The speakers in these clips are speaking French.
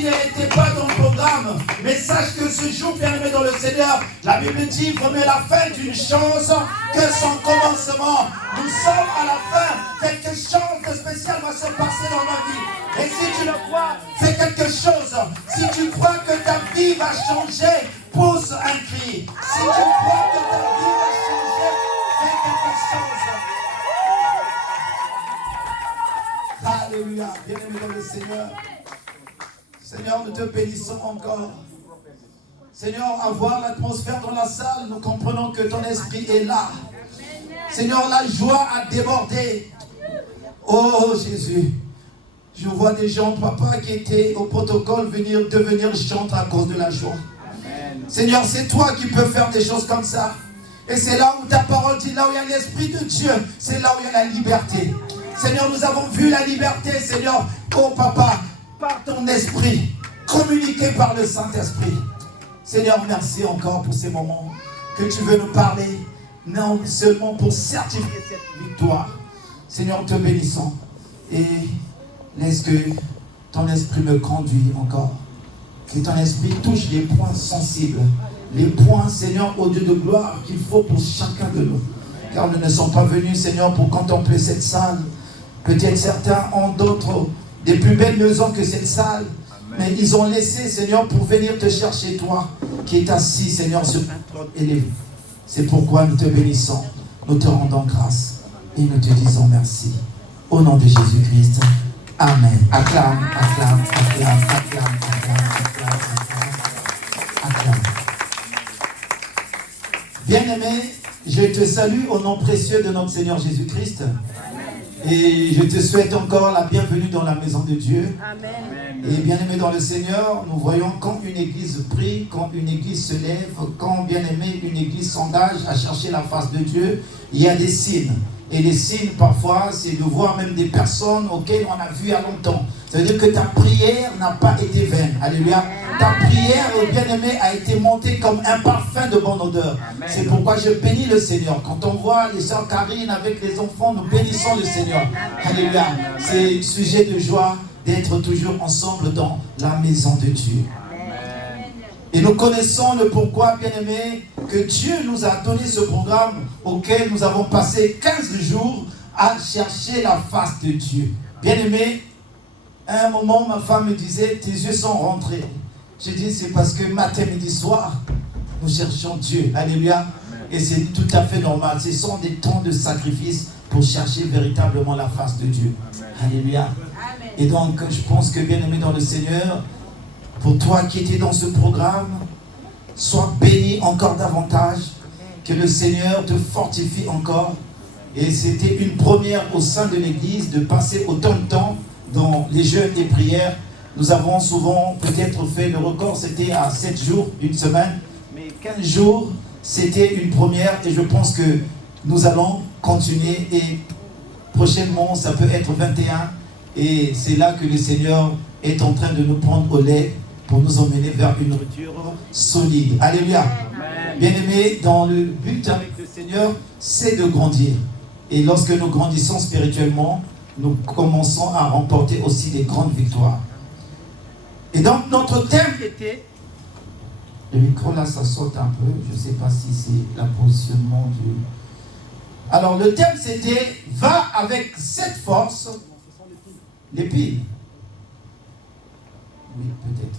qui n'était pas dans le programme. Mais sache que ce jour, bien-aimé dans le Seigneur, la Bible dit, vaut mieux la fin d'une chose que son commencement. Nous sommes à la fin. Quelque chose de spécial va se passer dans ma vie. Et si tu le crois, fais quelque chose. Si tu crois que ta vie va changer, pousse un cri. Si tu crois que ta vie va changer, fais quelque chose. Alléluia. Bien-aimé dans le Seigneur. Seigneur, nous te bénissons encore. Seigneur, à voir l'atmosphère dans la salle, nous comprenons que ton esprit est là. Seigneur, la joie a débordé. Oh Jésus, je vois des gens, papa, qui étaient au protocole devenir chantres à cause de la joie. Amen. Seigneur, c'est toi qui peux faire des choses comme ça. Et c'est là où ta parole dit, là où il y a l'Esprit de Dieu, c'est là où il y a la liberté. Seigneur, nous avons vu la liberté, Seigneur, oh papa, par ton esprit, communiqué par le Saint-Esprit. Seigneur, merci encore pour ces moments que tu veux nous parler, non seulement pour certifier cette victoire. Seigneur, te bénissons et laisse que ton esprit me conduise encore. Que ton esprit touche les points sensibles, les points, Seigneur, au Dieu de gloire qu'il faut pour chacun de nous. Car nous ne sommes pas venus, Seigneur, pour contempler cette salle. Peut-être certains ont d'autres, des plus belles maisons que cette salle. Mais ils ont laissé, Seigneur, pour venir te chercher, toi, qui es assis, Seigneur, sur un trône élevé. C'est pourquoi nous te bénissons, nous te rendons grâce et nous te disons merci. Au nom de Jésus-Christ. Amen. Acclame, acclame, acclame, acclame, acclame, acclame. Bien-aimé, je te salue au nom précieux de notre Seigneur Jésus-Christ. Et je te souhaite encore la bienvenue dans la maison de Dieu. Amen. Et bien-aimé dans le Seigneur, nous voyons quand une église prie, quand une église se lève, quand bien-aimé une église s'engage à chercher la face de Dieu, il y a des signes. Et les signes, parfois, c'est de voir même des personnes auxquelles on a vu il y a longtemps. Ça veut dire que ta prière n'a pas été vaine. Alléluia. Ta prière, bien-aimé, a été montée comme un parfum de bonne odeur. C'est pourquoi je bénis le Seigneur. Quand on voit les sœurs Karine avec les enfants, nous bénissons le Seigneur. Alléluia. C'est sujet de joie d'être toujours ensemble dans la maison de Dieu. Et nous connaissons le pourquoi, bien-aimé, que Dieu nous a donné ce programme auquel nous avons passé 15 jours à chercher la face de Dieu. Bien-aimé, à un moment, ma femme me disait, tes yeux sont rentrés. J'ai dit, c'est parce que matin, midi, soir, nous cherchons Dieu. Alléluia. Et c'est tout à fait normal. Ce sont des temps de sacrifice pour chercher véritablement la face de Dieu. Alléluia. Et donc, je pense que, bien-aimé dans le Seigneur, pour toi qui étais dans ce programme, sois béni encore davantage, que le Seigneur te fortifie encore. Et c'était une première au sein de l'Église de passer autant de temps dans les jeûnes et prières. Nous avons souvent peut-être fait le record, c'était à 7 jours, une semaine, mais 15 jours, c'était une première et je pense que nous allons continuer et prochainement, ça peut être 21 et c'est là que le Seigneur est en train de nous prendre au lait pour nous emmener vers une nourriture solide. Alléluia. Bien-aimés, dans le but avec le Seigneur, c'est de grandir. Et lorsque nous grandissons spirituellement, nous commençons à remporter aussi des grandes victoires. Et donc, notre thème était... Le micro là, ça saute un peu. Je ne sais pas si c'est le positionnement du... Alors, le thème c'était « Va avec cette force ». Les piles. Oui, peut-être.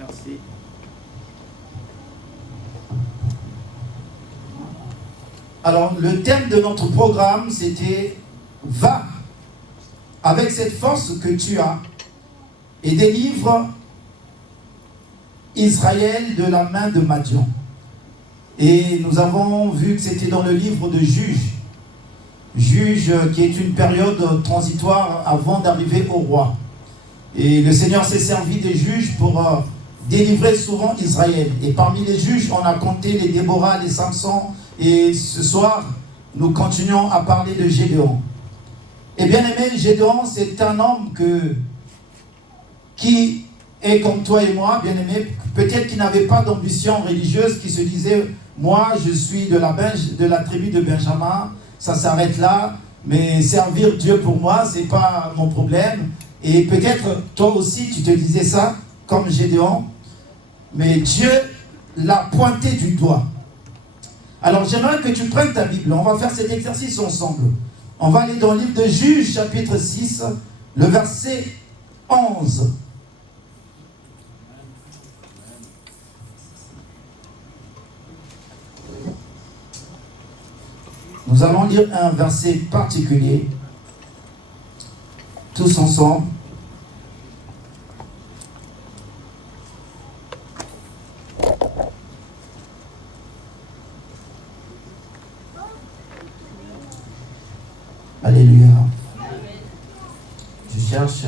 Merci. Alors, le thème de notre programme, c'était « Va avec cette force que tu as et délivre Israël de la main de Madian ». Et nous avons vu que c'était dans le livre de Juges. Juges qui est une période transitoire avant d'arriver au roi. Et le Seigneur s'est servi des juges pour délivrer souvent Israël. Et parmi les juges, on a compté les Déborah, les Samson. Et ce soir, nous continuons à parler de Gédéon. Et bien aimé, Gédéon, c'est un homme qui est comme toi et moi, bien aimé, peut-être qui n'avait pas d'ambition religieuse, qui se disait, moi je suis de la tribu de Benjamin, ça s'arrête là. Mais servir Dieu pour moi, ce n'est pas mon problème. Et peut-être toi aussi, tu te disais ça, comme Gédéon. Mais Dieu l'a pointé du doigt. Alors j'aimerais que tu prennes ta Bible. On va faire cet exercice ensemble. On va aller dans le livre de Juges, chapitre 6, le verset 11. Nous allons lire un verset particulier, tous ensemble. Alléluia. Je cherche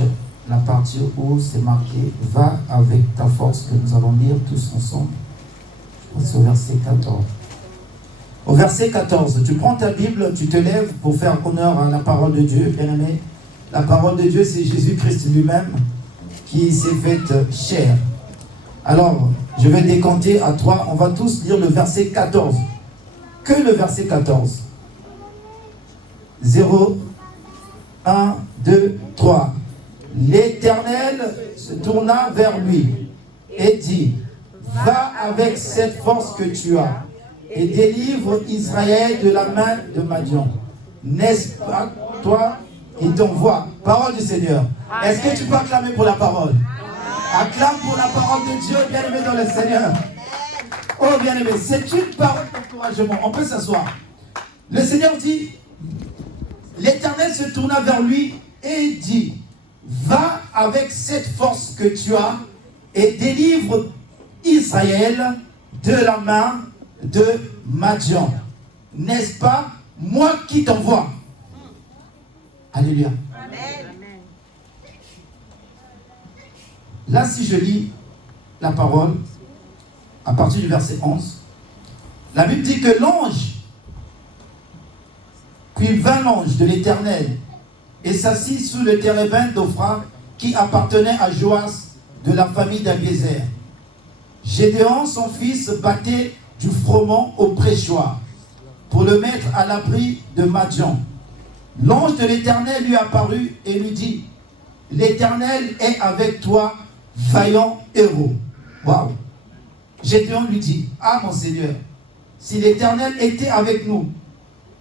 la partie où c'est marqué « Va avec ta force » que nous allons lire tous ensemble. Je passe au verset 14. Au verset 14, tu prends ta Bible, tu te lèves pour faire honneur à la parole de Dieu, bien aimé. La parole de Dieu, c'est Jésus-Christ lui-même qui s'est fait chair. Alors, je vais décanter à toi, on va tous lire le verset 14. Que le verset 14. 0, 1, 2, 3. L'Éternel se tourna vers lui et dit, va avec cette force que tu as et délivre Israël de la main de Madian. N'est-ce pas toi qui t'envoie? Parole du Seigneur. Est-ce que tu peux acclamer pour la parole? Acclame pour la parole de Dieu, bien-aimé dans le Seigneur. Oh, bien-aimé, c'est une parole d'encouragement. On peut s'asseoir. Le Seigneur dit, l'Éternel se tourna vers lui et dit, va avec cette force que tu as et délivre Israël de la main de Madian. N'est-ce pas moi qui t'envoie? Alléluia. Amen. Là, si je lis la parole, à partir du verset 11, la Bible dit que l'ange, puis vint l'ange de l'Éternel et s'assit sous le térébinthe d'Ophra qui appartenait à Joas de la famille d'Abiézer. Gédéon, son fils, battait du froment au pressoir pour le mettre à l'abri de Madian. L'ange de l'Éternel lui apparut et lui dit, l'Éternel est avec toi, vaillant héros. Waouh! Gédéon lui dit, ah mon Seigneur, si l'Éternel était avec nous,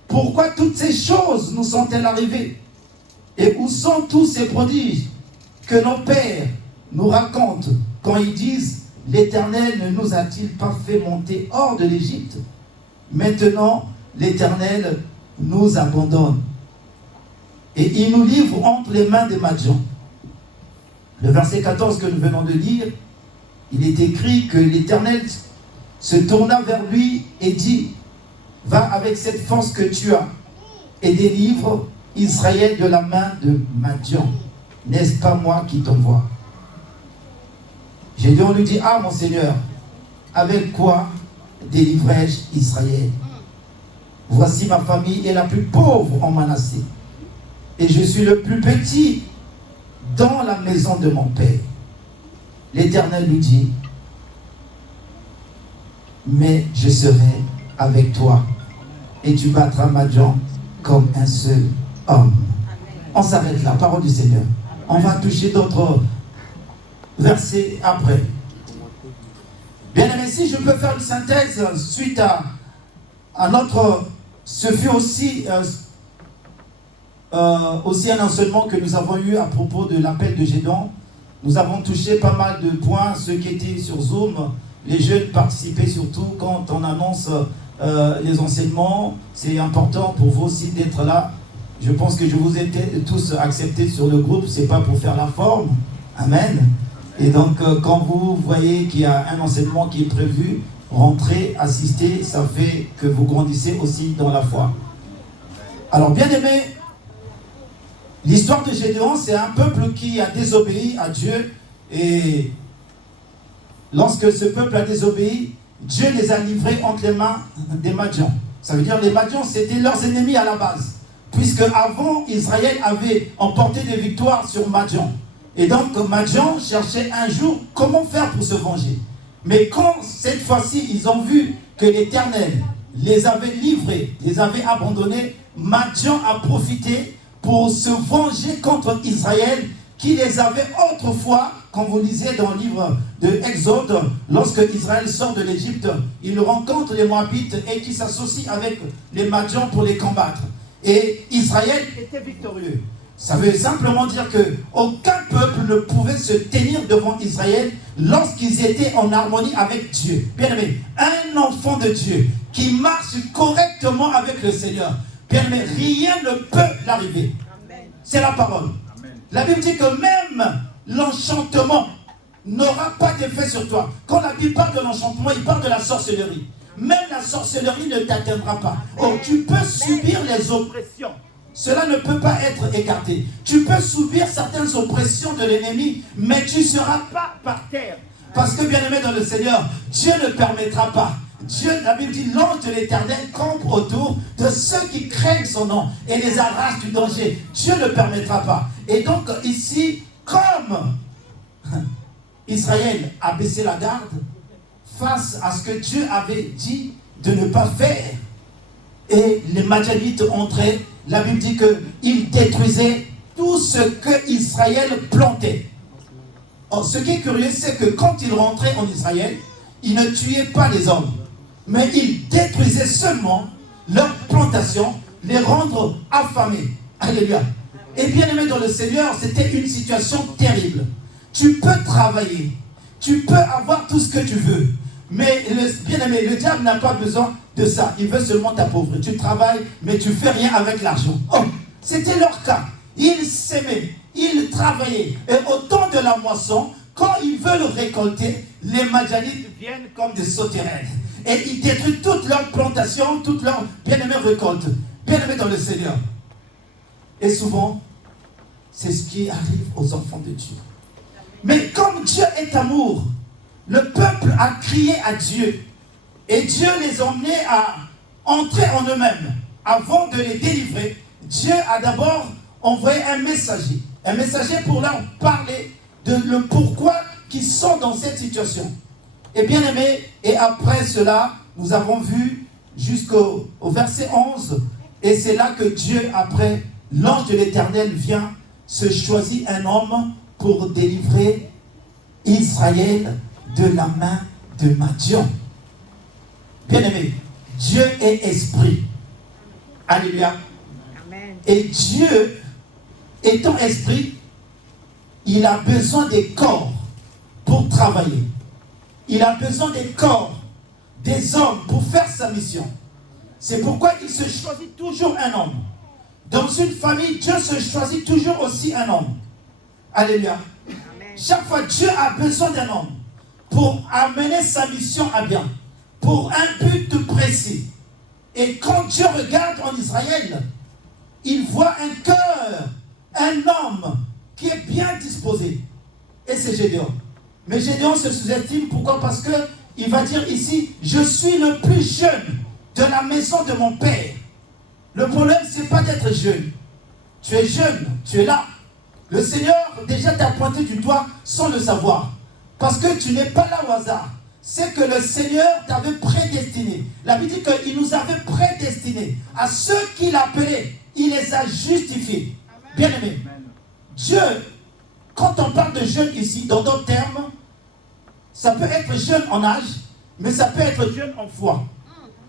pourquoi toutes ces choses nous sont-elles arrivées? Et où sont tous ces prodiges que nos pères nous racontent quand ils disent, l'Éternel ne nous a-t-il pas fait monter hors de l'Égypte? Maintenant, l'Éternel nous abandonne. Et il nous livre entre les mains des Madians. Le verset 14 que nous venons de lire, il est écrit que l'Éternel se tourna vers lui et dit, va avec cette force que tu as et délivre Israël de la main de Madian. N'est-ce pas moi qui t'envoie? Gédéon lui dit, ah mon Seigneur, avec quoi délivrai-je Israël? Voici ma famille est la plus pauvre en Manassé, et je suis le plus petit dans la maison de mon père. L'Éternel lui dit, mais je serai avec toi, et tu battras Madian comme un seul homme. On s'arrête là, parole du Seigneur. On va toucher d'autres versets après. Bien aimé, si je peux faire une synthèse suite à notre... Ce fut aussi un enseignement que nous avons eu à propos de l'appel de Gédéon. Nous avons touché pas mal de points, ceux qui étaient sur Zoom. Les jeunes participaient surtout quand on annonce les enseignements. C'est important pour vous aussi d'être là. Je pense que je vous ai tous acceptés sur le groupe. Ce n'est pas pour faire la forme. Amen. Et donc, quand vous voyez qu'il y a un enseignement qui est prévu, rentrez, assistez, ça fait que vous grandissez aussi dans la foi. Alors, bien aimé, l'histoire de Gédéon, c'est un peuple qui a désobéi à Dieu. Et lorsque ce peuple a désobéi, Dieu les a livrés entre les mains des Madians. Ça veut dire que les Madians, c'était leurs ennemis à la base. Puisque avant, Israël avait emporté des victoires sur Madian. Et donc, Madian cherchait un jour comment faire pour se venger. Mais quand, cette fois-ci, ils ont vu que l'Éternel les avait livrés, les avait abandonnés, Madian a profité pour se venger contre Israël qui les avait autrefois, quand vous lisez dans le livre de Exode, lorsque Israël sort de l'Égypte, il rencontre les Moabites et qui s'associent avec les Madians pour les combattre. Et Israël était victorieux. Ça veut simplement dire qu'aucun peuple ne pouvait se tenir devant Israël lorsqu'ils étaient en harmonie avec Dieu. Bien aimé, un enfant de Dieu qui marche correctement avec le Seigneur, bien aimé, rien ne peut l'arriver. C'est la parole. Amen. La Bible dit que même l'enchantement n'aura pas d'effet sur toi. Quand la Bible parle de l'enchantement, il parle de la sorcellerie. Même la sorcellerie ne t'atteindra pas. Oh, tu peux subir les oppressions. Cela ne peut pas être écarté. Tu peux subir certaines oppressions de l'ennemi, mais tu ne seras pas par terre. Parce que, bien aimé dans le Seigneur, Dieu ne permettra pas. Dieu, la Bible dit, l'ange de l'Éternel campe autour de ceux qui craignent son nom et les arrache du danger. Dieu ne permettra pas. Et donc, ici, comme Israël a baissé la garde face à ce que Dieu avait dit de ne pas faire, et les Madianites entraient, la Bible dit qu'ils détruisaient tout ce que Israël plantait. Or, ce qui est curieux, c'est que quand ils rentraient en Israël, ils ne tuaient pas les hommes, mais ils détruisaient seulement leurs plantations, les rendre affamés. Alléluia. Et bien aimé dans le Seigneur, c'était une situation terrible. Tu peux travailler, tu peux avoir tout ce que tu veux, mais bien aimé, le diable n'a pas besoin de ça. Il veut seulement t'appauvrir. Tu travailles, mais tu ne fais rien avec l'argent. Oh, c'était leur cas. Ils s'aimaient, ils travaillaient. Et au temps de la moisson, quand ils veulent récolter, les Madianites viennent comme des sauterelles. Et ils détruisent toute leur plantation, toute leur bien-aimée récolte. Bien-aimés dans le Seigneur. Et souvent, c'est ce qui arrive aux enfants de Dieu. Mais comme Dieu est amour, le peuple a crié à Dieu. Et Dieu les a emmenés à entrer en eux-mêmes. Avant de les délivrer, Dieu a d'abord envoyé un messager pour leur parler de le pourquoi qu'ils sont dans cette situation. Et bien aimé, et après cela, nous avons vu jusqu'au verset 11, et c'est là que Dieu, après, l'ange de l'Éternel vient, se choisit un homme pour délivrer Israël de la main de Madian. Bien-aimé, Dieu est esprit. Alléluia. Amen. Et Dieu, étant esprit, il a besoin des corps pour travailler. Il a besoin des corps, des hommes pour faire sa mission. C'est pourquoi il se choisit toujours un homme. Dans une famille, Dieu se choisit toujours aussi un homme. Alléluia. Amen. Chaque fois, Dieu a besoin d'un homme pour amener sa mission à bien, pour un but précis. Et quand Dieu regarde en Israël, il voit un cœur, un homme qui est bien disposé. Et c'est Gédéon. Mais Gédéon se sous-estime. Pourquoi? Parce qu'il va dire ici, je suis le plus jeune de la maison de mon père. Le problème, ce n'est pas d'être jeune. Tu es jeune, tu es là. Le Seigneur déjà t'a pointé du doigt sans le savoir. Parce que tu n'es pas là au hasard. C'est que le Seigneur t'avait prédestiné. La Bible dit qu'il nous avait prédestinés. À ceux qu'il appelait, il les a justifiés. Bien aimé. Dieu, quand on parle de jeune ici, dans d'autres termes, ça peut être jeune en âge, mais ça peut être jeune en foi.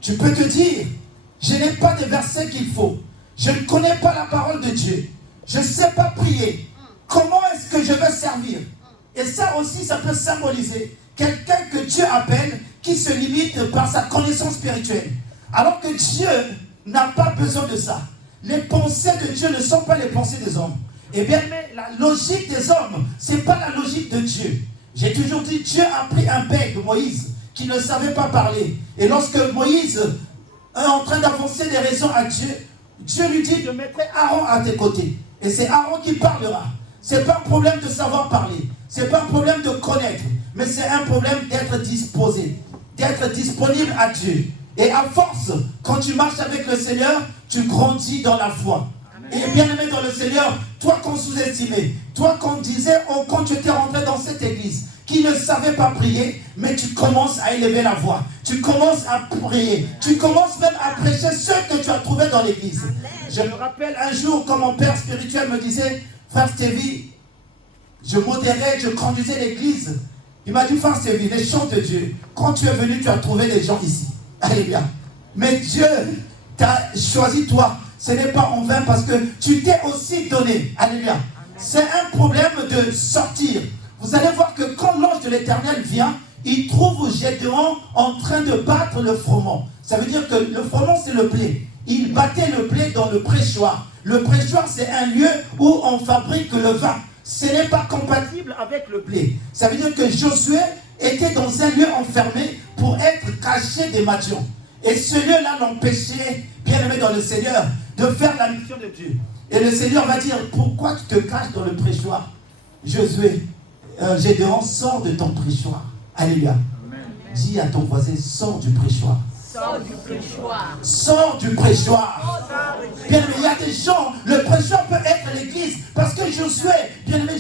Tu peux te dire, je n'ai pas de versets qu'il faut. Je ne connais pas la parole de Dieu. Je ne sais pas prier. Comment est-ce que je vais servir? Et ça aussi, ça peut symboliser quelqu'un que Dieu appelle, qui se limite par sa connaissance spirituelle. Alors que Dieu n'a pas besoin de ça. Les pensées de Dieu ne sont pas les pensées des hommes. Eh bien, mais la logique des hommes, ce n'est pas la logique de Dieu. J'ai toujours dit, Dieu a pris un bègue, Moïse, qui ne savait pas parler. Et lorsque Moïse est en train d'avancer des raisons à Dieu, Dieu lui dit de mettre Aaron à tes côtés. Et c'est Aaron qui parlera. Ce n'est pas un problème de savoir parler. Ce n'est pas un problème de connaître. Mais c'est un problème d'être disposé, d'être disponible à Dieu. Et à force, quand tu marches avec le Seigneur, tu grandis dans la foi. Et bien aimé dans le Seigneur, toi qu'on sous-estimait, toi qu'on disait, oh, quand tu étais rentré dans cette église, qui ne savaient pas prier, mais tu commences à élever la voix. Tu commences à prier. Tu commences même à prêcher ce que tu as trouvé dans l'église. Je me rappelle un jour quand mon père spirituel me disait, frère Stevie, je modérais, je conduisais l'église. Il m'a dit, frère Stevie, les chants de Dieu, quand tu es venu, tu as trouvé des gens ici. Alléluia. Mais Dieu t'a choisi toi. Ce n'est pas en vain parce que tu t'es aussi donné. Alléluia. C'est un problème de sortir. Vous allez voir que quand l'ange de l'Éternel vient, il trouve Gédéon en train de battre le froment. Ça veut dire que le froment, c'est le blé. Il battait le blé dans le pressoir. Le pressoir, c'est un lieu où on fabrique le vin. Ce n'est pas compatible avec le blé. Ça veut dire que Josué était dans un lieu enfermé pour être caché des Madians. Et ce lieu-là l'empêchait, bien aimé dans le Seigneur, de faire la mission de Dieu. Et le Seigneur va dire, pourquoi tu te caches dans le pressoir? Josué, Gédéon, sors de ton pressoir. Alléluia. Amen. Dis à ton voisin, sors du pressoir. Sors du pressoir. Sors du pressoir. Bien aimé, il y a des gens, le pressoir peut être l'église. Parce que Josué, bien aimé,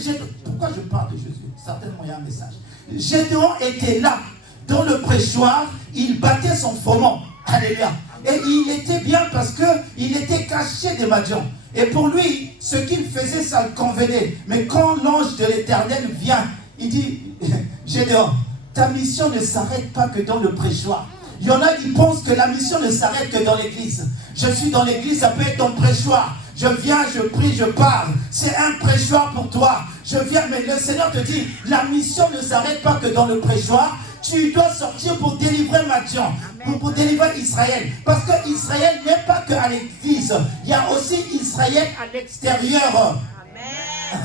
pourquoi je parle de Josué? Certainement, il y a un message. Gédéon était là, dans le pressoir, il battait son froment. Alléluia. Et il était bien parce qu'il était caché des Madians. Et pour lui, ce qu'il faisait, ça le convenait. Mais quand l'ange de l'Éternel vient, il dit, Gédéon, ta mission ne s'arrête pas que dans le pressoir. Il y en a qui pensent que la mission ne s'arrête que dans l'église. Je suis dans l'église, ça peut être ton pressoir. Je viens, je prie, je parle. C'est un pressoir pour toi. Je viens, mais le Seigneur te dit, la mission ne s'arrête pas que dans le pressoir. Tu dois sortir pour délivrer Madian, pour délivrer Israël. Parce que Israël n'est pas qu'à l'église. Il y a aussi Israël à l'extérieur.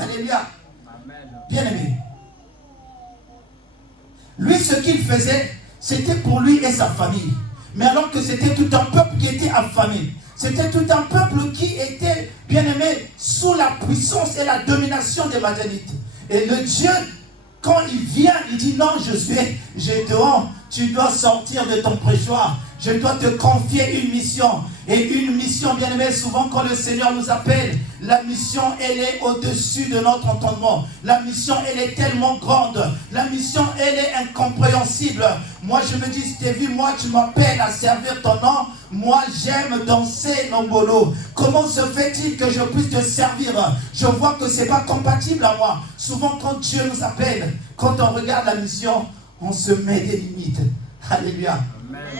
Alléluia. Bien aimé. Lui, ce qu'il faisait, c'était pour lui et sa famille. Mais alors que c'était tout un peuple qui était affamé. C'était tout un peuple qui était, bien aimé, sous la puissance et la domination des Madianites. Et le Dieu, quand il vient, il dit non, Gédéon, tu dois sortir de ton pressoir. Je dois te confier une mission. Et une mission, bien aimé, souvent quand le Seigneur nous appelle, la mission, elle est au-dessus de notre entendement. La mission, elle est tellement grande. La mission, elle est incompréhensible. Moi, je me dis, Stevie, moi, tu m'appelles à servir ton nom. Moi, j'aime danser Nombolo. Comment se fait-il que je puisse te servir? Je vois que ce n'est pas compatible à moi. Souvent, quand Dieu nous appelle, quand on regarde la mission, on se met des limites. Alléluia.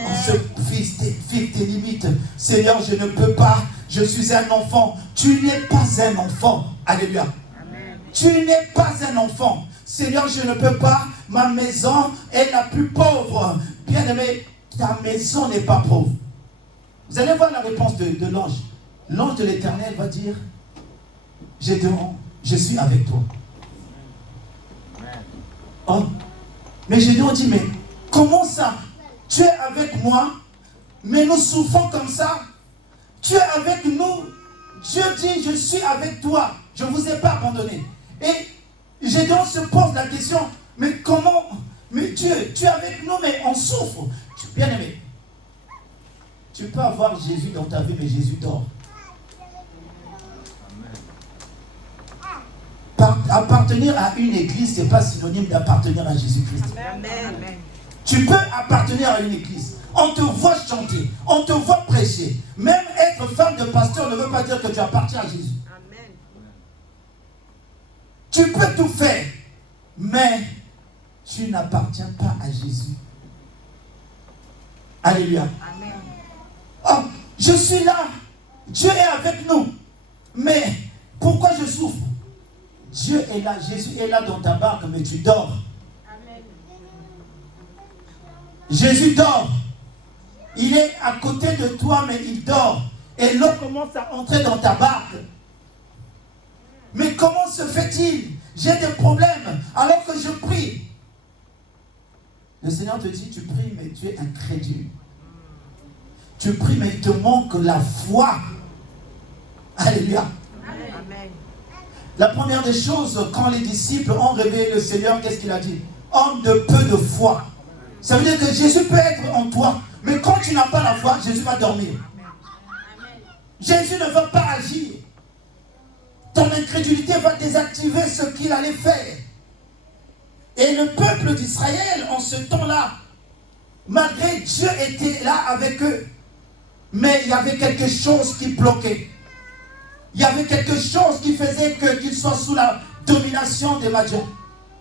On se fixe des limites. Seigneur, je ne peux pas. Je suis un enfant. Tu n'es pas un enfant. Alléluia. Amen. Tu n'es pas un enfant. Seigneur, je ne peux pas. Ma maison est la plus pauvre. Bien aimé, ta maison n'est pas pauvre. Vous allez voir la réponse de l'ange. L'ange de l'Éternel va dire, Gédéon, je suis avec toi. Oh. Mais Gédéon dit, mais comment ça? Tu es avec moi, mais nous souffrons comme ça. Tu es avec nous. Dieu dit, je suis avec toi. Je ne vous ai pas abandonné. Et Gédéon se pose la question, mais comment? Mais Dieu, tu es avec nous, mais on souffre. Bien aimé, tu peux avoir Jésus dans ta vie, mais Jésus dort. Appartenir à une église, ce n'est pas synonyme d'appartenir à Jésus-Christ. Amen. Tu peux appartenir à une église. On te voit chanter, on te voit prêcher. Même être femme de pasteur ne veut pas dire que tu appartiens à Jésus. Amen. Tu peux tout faire, mais tu n'appartiens pas à Jésus. Alléluia. Amen. Oh, je suis là. Dieu est avec nous. Mais pourquoi je souffre? Dieu est là, Jésus est là dans ta barque, mais tu dors. Amen. Jésus dort. Il est à côté de toi, mais il dort. Et l'eau commence à entrer dans ta barque. Mais comment se fait-il? J'ai des problèmes alors que je prie. Le Seigneur te dit, tu pries, mais tu es incrédule. Tu pries, mais il te manque la foi. Alléluia. Amen. La première des choses, quand les disciples ont réveillé le Seigneur, qu'est-ce qu'il a dit? Homme de peu de foi. Ça veut dire que Jésus peut être en toi, mais quand tu n'as pas la foi, Jésus va dormir. Jésus ne va pas agir. Ton incrédulité va désactiver ce qu'il allait faire. Et le peuple d'Israël, en ce temps-là, malgré Dieu était là avec eux, mais il y avait quelque chose qui bloquait. Il y avait quelque chose qui faisait qu'ils soient sous la domination des Madians.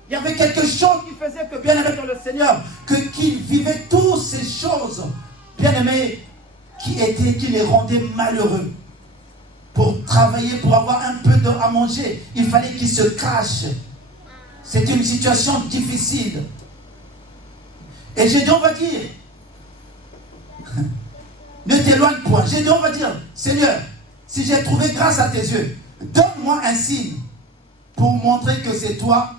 Il y avait quelque chose qui faisait que, bien aimé dans le Seigneur, qu'ils vivaient toutes ces choses, bien aimés, qui les rendaient malheureux. Pour travailler, pour avoir un peu à manger, il fallait qu'ils se cachent. C'était une situation difficile. Et Gédéon va dire, ne t'éloigne point. Gédéon va dire, Seigneur, si j'ai trouvé grâce à tes yeux, donne-moi un signe pour montrer que c'est toi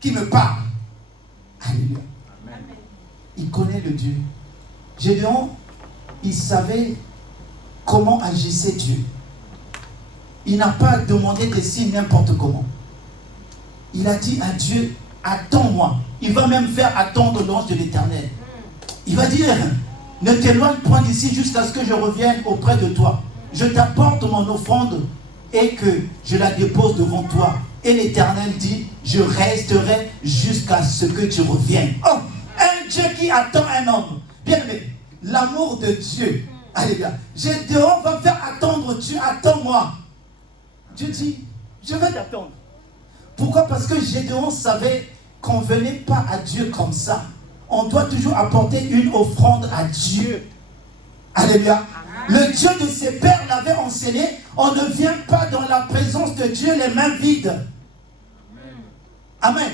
qui me parle. Alléluia. Amen. Il connaît le Dieu. Gédéon, il savait comment agissait Dieu. Il n'a pas demandé des signes n'importe comment. Il a dit à Dieu, attends-moi. Il va même faire attendre l'ange de l'Éternel. Il va dire, ne t'éloigne point d'ici jusqu'à ce que je revienne auprès de toi. Je t'apporte mon offrande et que je la dépose devant toi. Et l'Éternel dit, je resterai jusqu'à ce que tu reviennes. Oh, un Dieu qui attend un homme. Bien aimé, l'amour de Dieu. Alléluia. Gédéon va faire attendre Dieu, attends-moi. Dieu dit, je vais t'attendre. Pourquoi? Parce que Gédéon savait qu'on ne venait pas à Dieu comme ça. On doit toujours apporter une offrande à Dieu. Alléluia. Le Dieu de ses pères l'avait enseigné. On ne vient pas dans la présence de Dieu les mains vides. Amen.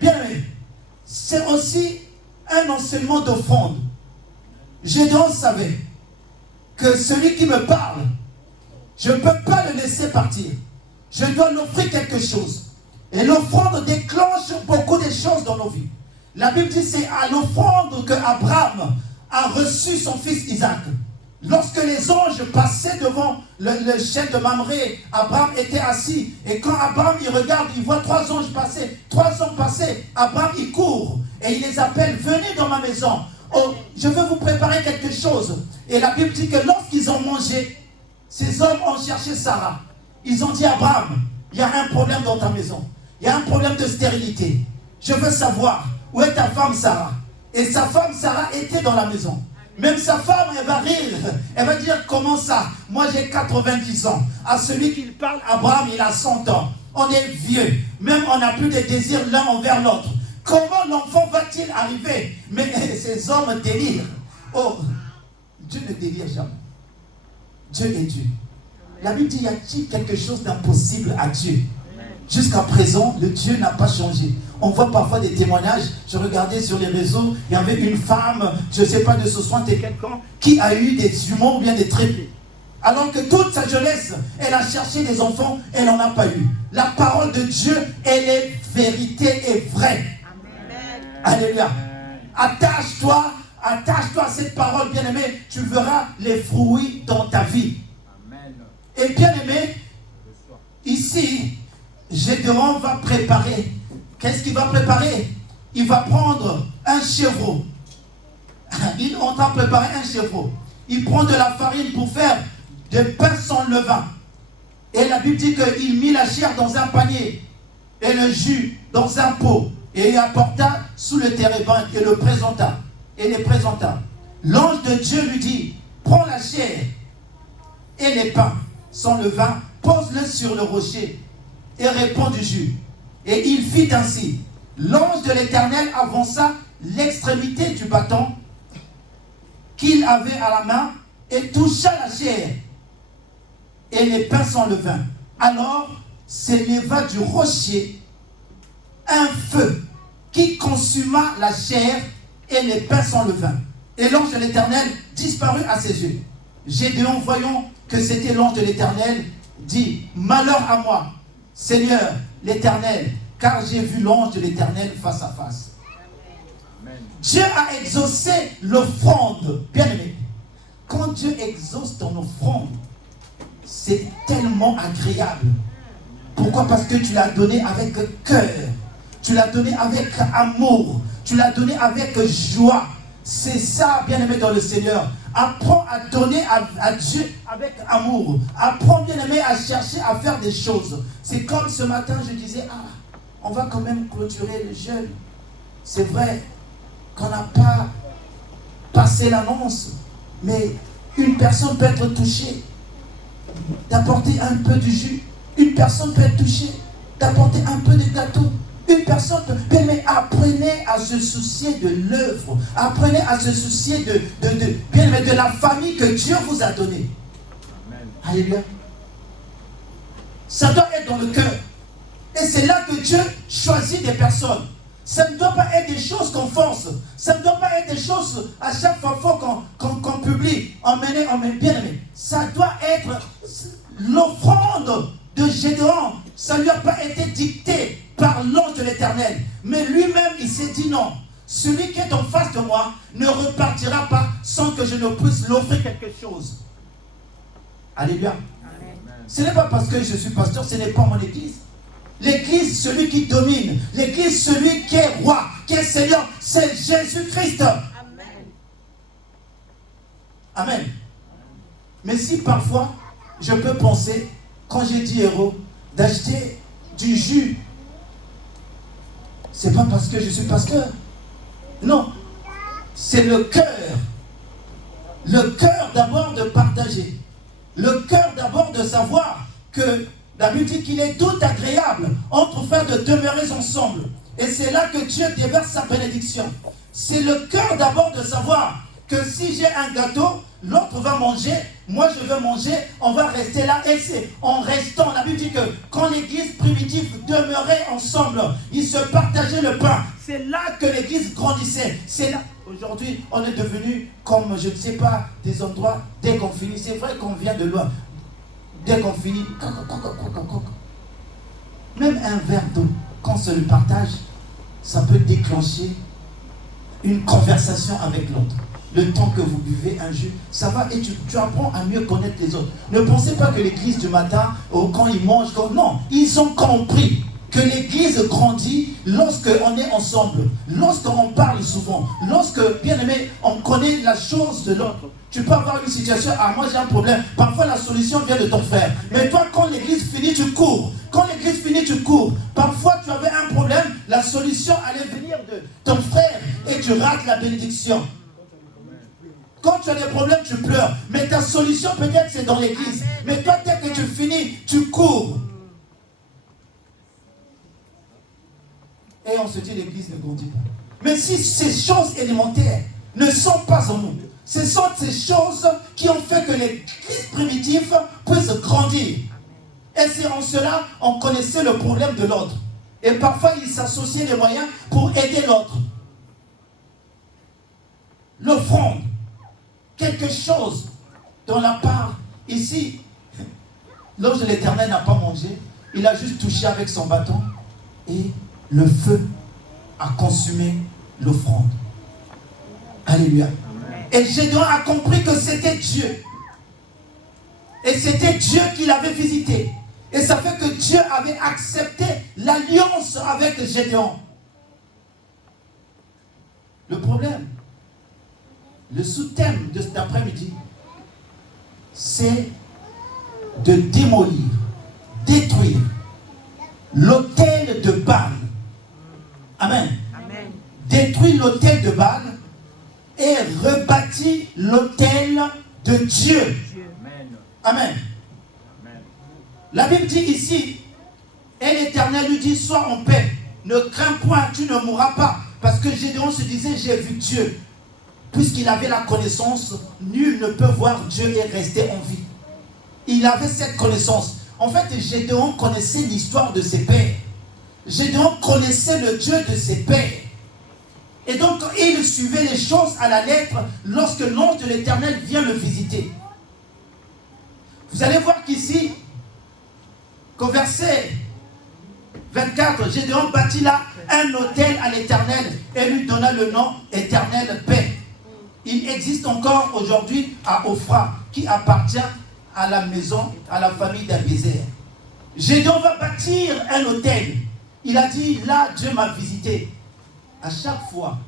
Bien aimé. C'est aussi un enseignement d'offrande. Gédéon savait que celui qui me parle, je ne peux pas le laisser partir. Je dois l'offrir quelque chose. Et l'offrande déclenche beaucoup de choses dans nos vies. La Bible dit c'est à l'offrande que Abraham a reçu son fils Isaac. Lorsque les anges passaient devant le chêne de Mamré, Abraham était assis. Et quand Abraham il regarde, il voit 3 anges passer. 3 hommes passer. Abraham il court et il les appelle, venez dans ma maison. Oh, je veux vous préparer quelque chose. Et la Bible dit que lorsqu'ils ont mangé, ces hommes ont cherché Sarah. Ils ont dit à Abraham, il y a un problème dans ta maison. Il y a un problème de stérilité. Je veux savoir, où est ta femme Sarah? Et sa femme Sarah était dans la maison. Même sa femme, elle va rire. Elle va dire, comment ça? Moi j'ai 90 ans. À celui qui parle, Abraham, il a 100 ans. On est vieux. Même on n'a plus de désir l'un envers l'autre. Comment l'enfant va-t-il arriver? Mais ces hommes délirent. Oh, Dieu ne délire jamais. Dieu est Dieu. La Bible dit, y a-t-il quelque chose d'impossible à Dieu? Jusqu'à présent, le Dieu n'a pas changé. On voit parfois des témoignages. Je regardais sur les réseaux, il y avait une femme, je ne sais pas, de 60 et quelques ans, qui a eu des jumeaux ou bien des triplés. Alors que toute sa jeunesse, elle a cherché des enfants, elle n'en a pas eu. La parole de Dieu, elle est vérité et vraie. Amen. Alléluia. Attache-toi à cette parole, bien-aimé. Tu verras les fruits dans ta vie. Amen. Et bien-aimé, ici, Gédéon va préparer. Qu'est-ce qu'il va préparer? Il va prendre un chevreau. Il est en train de préparer un chevreau. Il prend de la farine pour faire des pains sans levain. Et la Bible dit qu'il mit la chair dans un panier et le jus dans un pot. Et il apporta sous le térébinthe et le présenta. Et les présenta. L'ange de Dieu lui dit, prends la chair et les pains sans levain, pose-le sur le rocher et répand du jus. Et il fit ainsi. L'ange de l'Éternel avança l'extrémité du bâton qu'il avait à la main et toucha la chair et les pains sans levain. Alors s'éleva du rocher un feu qui consuma la chair et les pains sans levain. Et l'ange de l'Éternel disparut à ses yeux. Gédéon, voyant que c'était l'ange de l'Éternel, dit, malheur à moi, Seigneur l'Éternel, car j'ai vu l'ange de l'Éternel face à face. Amen. Dieu a exaucé l'offrande. Bien aimé, quand Dieu exauce ton offrande, c'est tellement agréable. Pourquoi? Parce que tu l'as donné avec cœur, tu l'as donné avec amour, tu l'as donné avec joie. C'est ça, bien aimé dans le Seigneur. Apprends à donner à Dieu avec amour. Apprends, bien aimé, à chercher à faire des choses. C'est comme ce matin, je disais, on va quand même clôturer le jeûne. C'est vrai qu'on n'a pas passé l'annonce, mais une personne peut être touchée d'apporter un peu de jus. Une personne peut être touchée d'apporter un peu de gâteau. Une personne peut... Mais apprenez à se soucier de l'œuvre. Apprenez à se soucier de la famille que Dieu vous a donnée. Alléluia. Ça doit être dans le cœur. Et c'est là que Dieu choisit des personnes. Ça ne doit pas être des choses qu'on force. Ça ne doit pas être des choses à chaque fois qu'on publie. Emmenez, bien aimé. Ça doit être l'offrande de Gédéon. Ça ne lui a pas été dicté par l'ange de l'Éternel. Mais lui-même, il s'est dit non. Celui qui est en face de moi ne repartira pas sans que je ne puisse l'offrir quelque chose. Alléluia. Amen. Ce n'est pas parce que je suis pasteur, ce n'est pas mon église. L'église, celui qui domine. L'église, celui qui est roi, qui est Seigneur, c'est Jésus-Christ. Amen. Amen. Mais si parfois, je peux penser, quand j'ai dit héros, d'acheter du jus, c'est pas parce que je suis pasteur. Non. C'est le cœur. Le cœur d'abord de partager. Le cœur d'abord de savoir que la Bible dit qu'il est tout agréable entre frères de demeurer ensemble. Et c'est là que Dieu déverse sa bénédiction. C'est le cœur d'abord de savoir que si j'ai un gâteau, l'autre va manger, moi je vais manger, on va rester là. Et c'est en restant, la Bible dit que quand l'église primitive demeurait ensemble, ils se partageaient le pain. C'est là que l'église grandissait. C'est là. Aujourd'hui, on est devenu comme, je ne sais pas, des endroits, dès qu'on finit, c'est vrai qu'on vient de loin. Dès qu'on finit, même un verre d'eau, quand on se le partage, ça peut déclencher une conversation avec l'autre. Le temps que vous buvez un jus, ça va et tu apprends à mieux connaître les autres. Ne pensez pas que l'église du matin, quand ils mangent, non, ils ont compris que l'église grandit lorsqu'on est ensemble, lorsqu'on parle souvent, lorsque, bien aimé, on connaît la chose de l'autre. Tu peux avoir une situation, ah moi j'ai un problème, parfois la solution vient de ton frère. Mais toi quand l'église finit, tu cours. Quand l'église finit, tu cours. Parfois tu avais un problème, la solution allait venir de ton frère et tu rates la bénédiction. Quand tu as des problèmes, tu pleures. Mais ta solution peut-être c'est dans l'église. Mais toi dès que tu finis, tu cours. Et on se dit l'église ne grandit pas. Mais si ces choses élémentaires ne sont pas en nous, ce sont ces choses qui ont fait que l'église primitive puisse grandir. Et c'est en cela on connaissait le problème de l'autre. Et parfois ils s'associaient les moyens pour aider l'autre. L'offrande, quelque chose dans la part. Ici, l'ange de l'Éternel n'a pas mangé, il a juste touché avec son bâton et le feu a consumé l'offrande. Alléluia. Et Gédéon a compris que c'était Dieu. Et c'était Dieu qui l'avait visité. Et ça fait que Dieu avait accepté l'alliance avec Gédéon. Le problème, le sous-thème de cet après-midi, c'est de démolir, détruire l'autel de Baal. Amen. Amen. Détruit l'autel de Baal et rebâtit l'autel de Dieu. Amen. Amen. La Bible dit ici, et l'Éternel lui dit, sois en paix, ne crains point, tu ne mourras pas. Parce que Gédéon se disait, j'ai vu Dieu. Puisqu'il avait la connaissance, nul ne peut voir Dieu et rester en vie. Il avait cette connaissance. En fait, Gédéon connaissait l'histoire de ses pères. Gédéon connaissait le Dieu de ses pères. Et donc, il suivait les choses à la lettre lorsque l'ange de l'Éternel vient le visiter. Vous allez voir qu'ici, qu'au verset 24, Gédéon bâtit là un autel à l'Éternel et lui donna le nom Éternel Paix. Il existe encore aujourd'hui à Ophra, qui appartient à la maison, à la famille d'Abiezer. Gédéon va bâtir un autel. Il a dit, là, Dieu m'a visité. À chaque fois,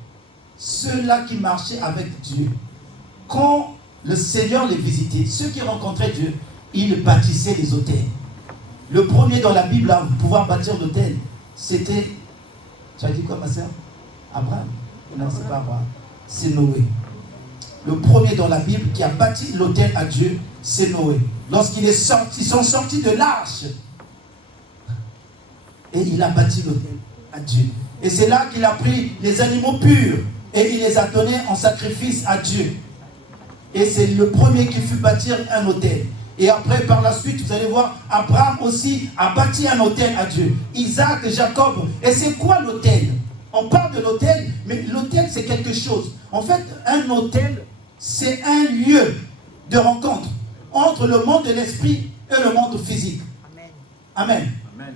ceux-là qui marchaient avec Dieu, quand le Seigneur les visitait, ceux qui rencontraient Dieu, ils bâtissaient les autels. Le premier dans la Bible à pouvoir bâtir l'autel, c'était, tu as dit quoi ma soeur? Abraham? Non, c'est pas Abraham, c'est Noé. Le premier dans la Bible qui a bâti l'autel à Dieu, c'est Noé. Lorsqu'il est sorti, ils sont sortis de l'arche. Et il a bâti l'autel à Dieu. Et c'est là qu'il a pris les animaux purs et il les a donnés en sacrifice à Dieu. Et c'est le premier qui fut bâtir un autel. Et après, par la suite, vous allez voir, Abraham aussi a bâti un autel à Dieu. Isaac, Jacob. Et c'est quoi l'autel? On parle de l'autel, mais l'autel c'est quelque chose. En fait, un autel, c'est un lieu de rencontre entre le monde de l'esprit et le monde physique. Amen. Amen.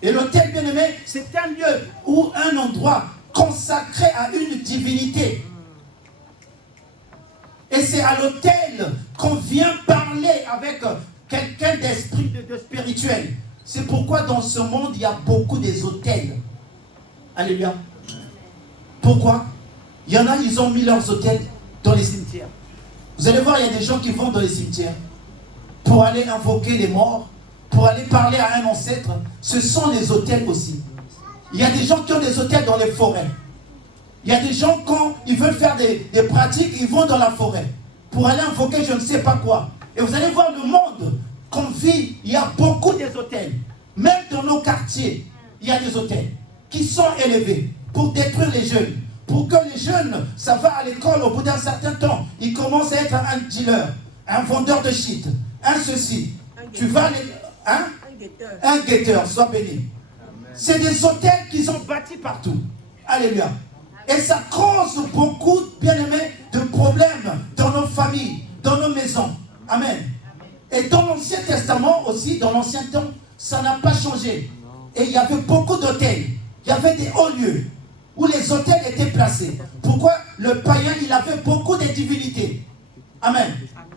Et l'autel, bien aimé, c'est un lieu ou un endroit consacré à une divinité. Et c'est à l'autel qu'on vient parler avec quelqu'un d'esprit, de spirituel. C'est pourquoi dans ce monde, il y a beaucoup des autels. Alléluia. Pourquoi? Il y en a, ils ont mis leurs autels dans les cimetières. Vous allez voir, il y a des gens qui vont dans les cimetières pour aller invoquer les morts, pour aller parler à un ancêtre. Ce sont les autels aussi. Il y a des gens qui ont des autels dans les forêts. Il y a des gens, quand ils veulent faire des pratiques, ils vont dans la forêt pour aller invoquer je ne sais pas quoi. Et vous allez voir le monde qu'on vit, il y a beaucoup des autels. Même dans nos quartiers, il y a des autels qui sont élevés pour détruire les jeunes. Pour que les jeunes, ça va à l'école, au bout d'un certain temps, ils commencent à être un dealer, un vendeur de shit, un ceci. Tu vas aller... Hein? Un guetteur, sois béni. C'est des hôtels qu'ils ont bâtis partout. Alléluia. Et ça cause beaucoup, bien aimés, de problèmes dans nos familles, dans nos maisons. Amen. Et dans l'Ancien Testament aussi, dans l'Ancien temps, ça n'a pas changé. Et il y avait beaucoup d'hôtels. Il y avait des hauts lieux où les hôtels étaient placés. Pourquoi? Le païen, il avait beaucoup de divinités. Amen.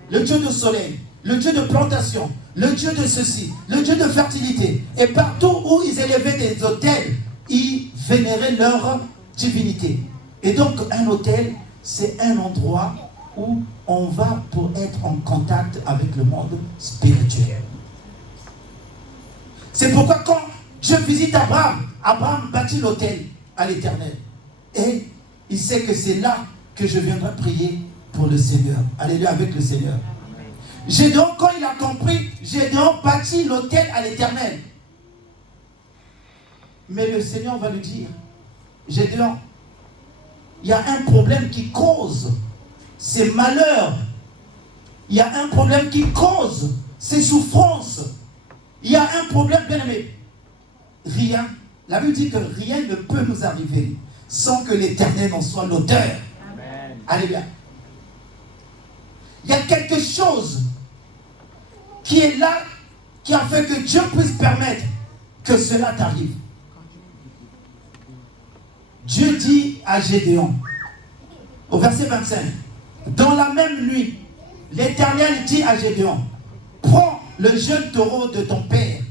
Le Dieu du soleil, le Dieu de plantation, le Dieu de ceci, le Dieu de fertilité. Et partout où ils élevaient des hôtels, ils vénéraient leur divinité. Et donc un hôtel, c'est un endroit où on va pour être en contact avec le monde spirituel. C'est pourquoi quand Dieu visite Abraham, Abraham bâtit l'autel à l'Éternel. Et il sait que c'est là que je viendrai prier pour le Seigneur. Alléluia, avec le Seigneur. Gédéon, quand il a compris, Gédéon bâtit l'autel à l'Éternel. Mais le Seigneur va lui dire, Gédéon, il y a un problème qui cause ces malheurs. Il y a un problème qui cause ces souffrances. Il y a un problème, bien aimé. Rien, la Bible dit que rien ne peut nous arriver sans que l'Éternel en soit l'auteur. Alléluia. Il y a quelque chose qui est là, qui a fait que Dieu puisse permettre que cela t'arrive. Dieu dit à Gédéon, au verset 25, dans la même nuit, l'Éternel dit à Gédéon, prends le jeune taureau de ton père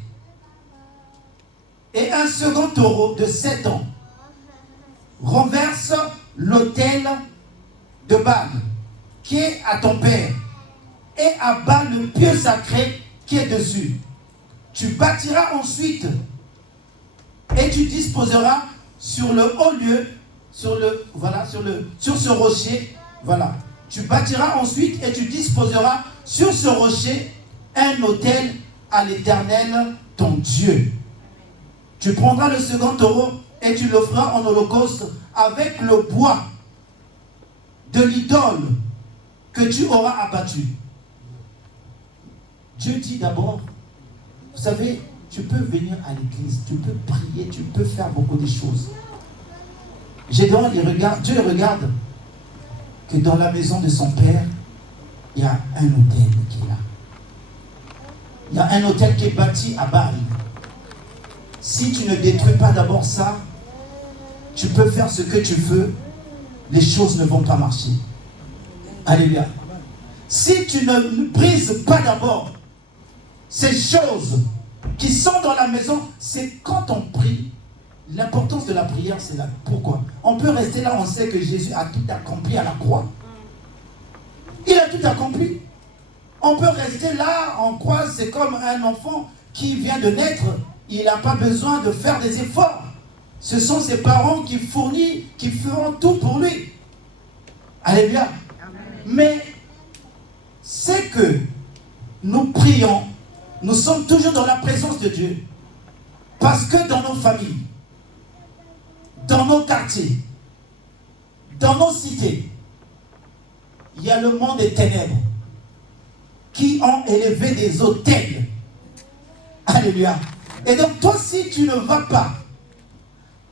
et un second taureau de 7 ans, renverse l'autel de Baal qui est à ton père et abat le pieu sacré qui est dessus. Tu bâtiras ensuite et tu disposeras sur le haut lieu, sur ce rocher, voilà. Tu bâtiras ensuite et tu disposeras sur ce rocher un autel à l'Éternel, ton Dieu. Tu prendras le second taureau et tu l'offriras en holocauste avec le bois de l'idole que tu auras abattu. Dieu dit d'abord, vous savez, tu peux venir à l'église, tu peux prier, tu peux faire beaucoup de choses. Gédéon, Dieu regarde que dans la maison de son père, il y a un autel qui est là. Il y a un autel qui est bâti à Baal. Si tu ne détruis pas d'abord ça, tu peux faire ce que tu veux, les choses ne vont pas marcher. Alléluia. Si tu ne brises pas d'abord ces choses qui sont dans la maison, c'est quand on prie. L'importance de la prière, c'est là. Pourquoi? On peut rester là, on sait que Jésus a tout accompli à la croix. Il a tout accompli. On peut rester là, on croit, c'est comme un enfant qui vient de naître il n'a pas besoin de faire des efforts. Ce sont ses parents qui fournissent, qui feront tout pour lui. Alléluia. Mais c'est que nous prions, nous sommes toujours dans la présence de Dieu. Parce que dans nos familles, dans nos quartiers, dans nos cités, il y a le monde des ténèbres qui ont élevé des autels. Alléluia. Et donc toi, si tu ne vas pas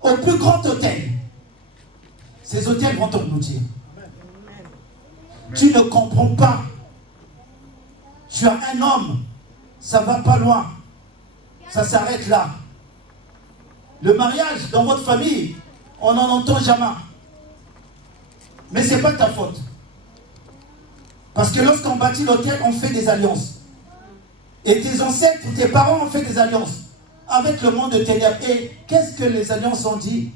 au plus grand autel, ces autels vont t'engloutir. Tu ne comprends pas. Tu as un homme, ça va pas loin. Ça s'arrête là. Le mariage dans votre famille, on n'en entend jamais. Mais ce n'est pas ta faute. Parce que lorsqu'on bâtit l'autel, on fait des alliances. Et tes ancêtres, tes parents ont fait des alliances avec le monde de ténèbres. Et qu'est-ce que les alliances ont dit?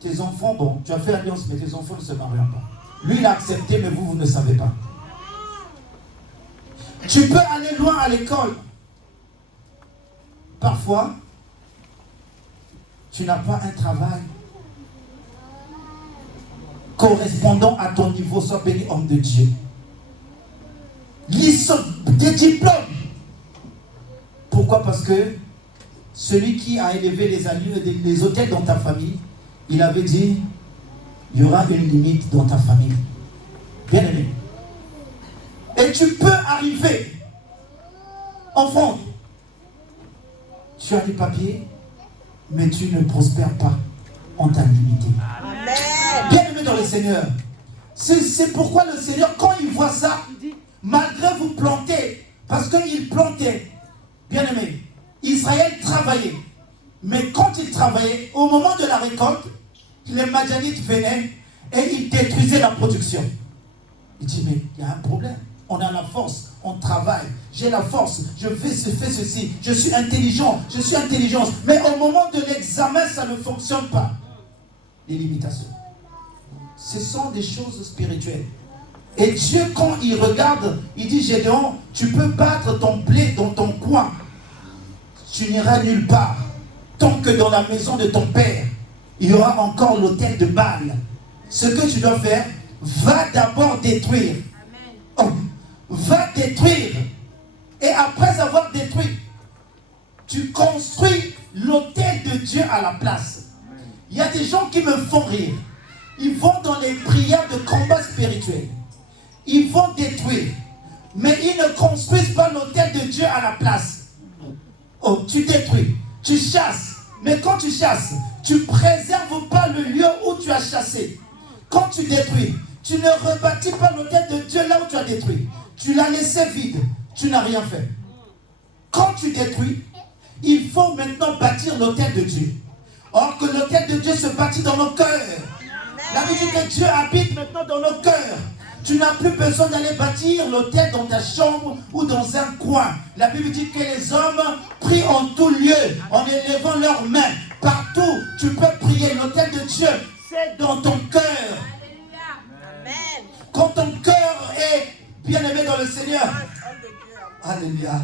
Tes enfants, bon, tu as fait alliance, mais tes enfants ne se marieront pas. Lui, il a accepté, mais vous ne savez pas. Tu peux aller loin à l'école. Parfois, tu n'as pas un travail correspondant à ton niveau. Sois béni, homme de Dieu. Lis des diplômes. Pourquoi? Parce que celui qui a élevé les autels dans ta famille, il avait dit, il y aura une limite dans ta famille. Bien aimé. Et tu peux arriver, enfant, tu as des papiers, mais tu ne prospères pas en ta limité. Amen. Bien aimé dans le Seigneur. C'est pourquoi le Seigneur, quand il voit ça, malgré vous planter, parce qu'il plantait, bien aimé, Israël travaillait. Mais quand il travaillait, au moment de la récolte, les Madianites venaient et ils détruisaient la production. Il dit, mais il y a un problème. On a la force, on travaille, j'ai la force, je fais ceci, je suis intelligent, je suis intelligence. Mais au moment de l'examen, ça ne fonctionne pas. Les limitations. Ce sont des choses spirituelles. Et Dieu, quand il regarde, il dit, Gédéon, tu peux battre ton blé dans ton coin. Tu n'iras nulle part. Tant que dans la maison de ton père, il y aura encore l'autel de Baal. Ce que tu dois faire, va d'abord détruire. Oh, va détruire. Et après avoir détruit, tu construis l'autel de Dieu à la place. Il y a des gens qui me font rire. Ils vont dans les prières de combat spirituel. Ils vont détruire. Mais ils ne construisent pas l'autel de Dieu à la place. Oh, tu détruis. Tu chasses. Mais quand tu chasses, tu ne préserves pas le lieu où tu as chassé. Quand tu détruis, tu ne rebâtis pas l'autel de Dieu là où tu as détruit. Tu l'as laissé vide. Tu n'as rien fait. Quand tu détruis, il faut maintenant bâtir l'autel de Dieu. Or que l'autel de Dieu se bâtit dans nos cœurs. La Bible dit que Dieu habite maintenant dans nos cœurs. Tu n'as plus besoin d'aller bâtir l'autel dans ta chambre ou dans un coin. La Bible dit que les hommes prient en tout lieu, en élevant leurs mains. Partout, tu peux prier. L'autel de Dieu, c'est dans ton cœur. Amen. Quand ton cœur est bien aimé dans le Seigneur. Alléluia.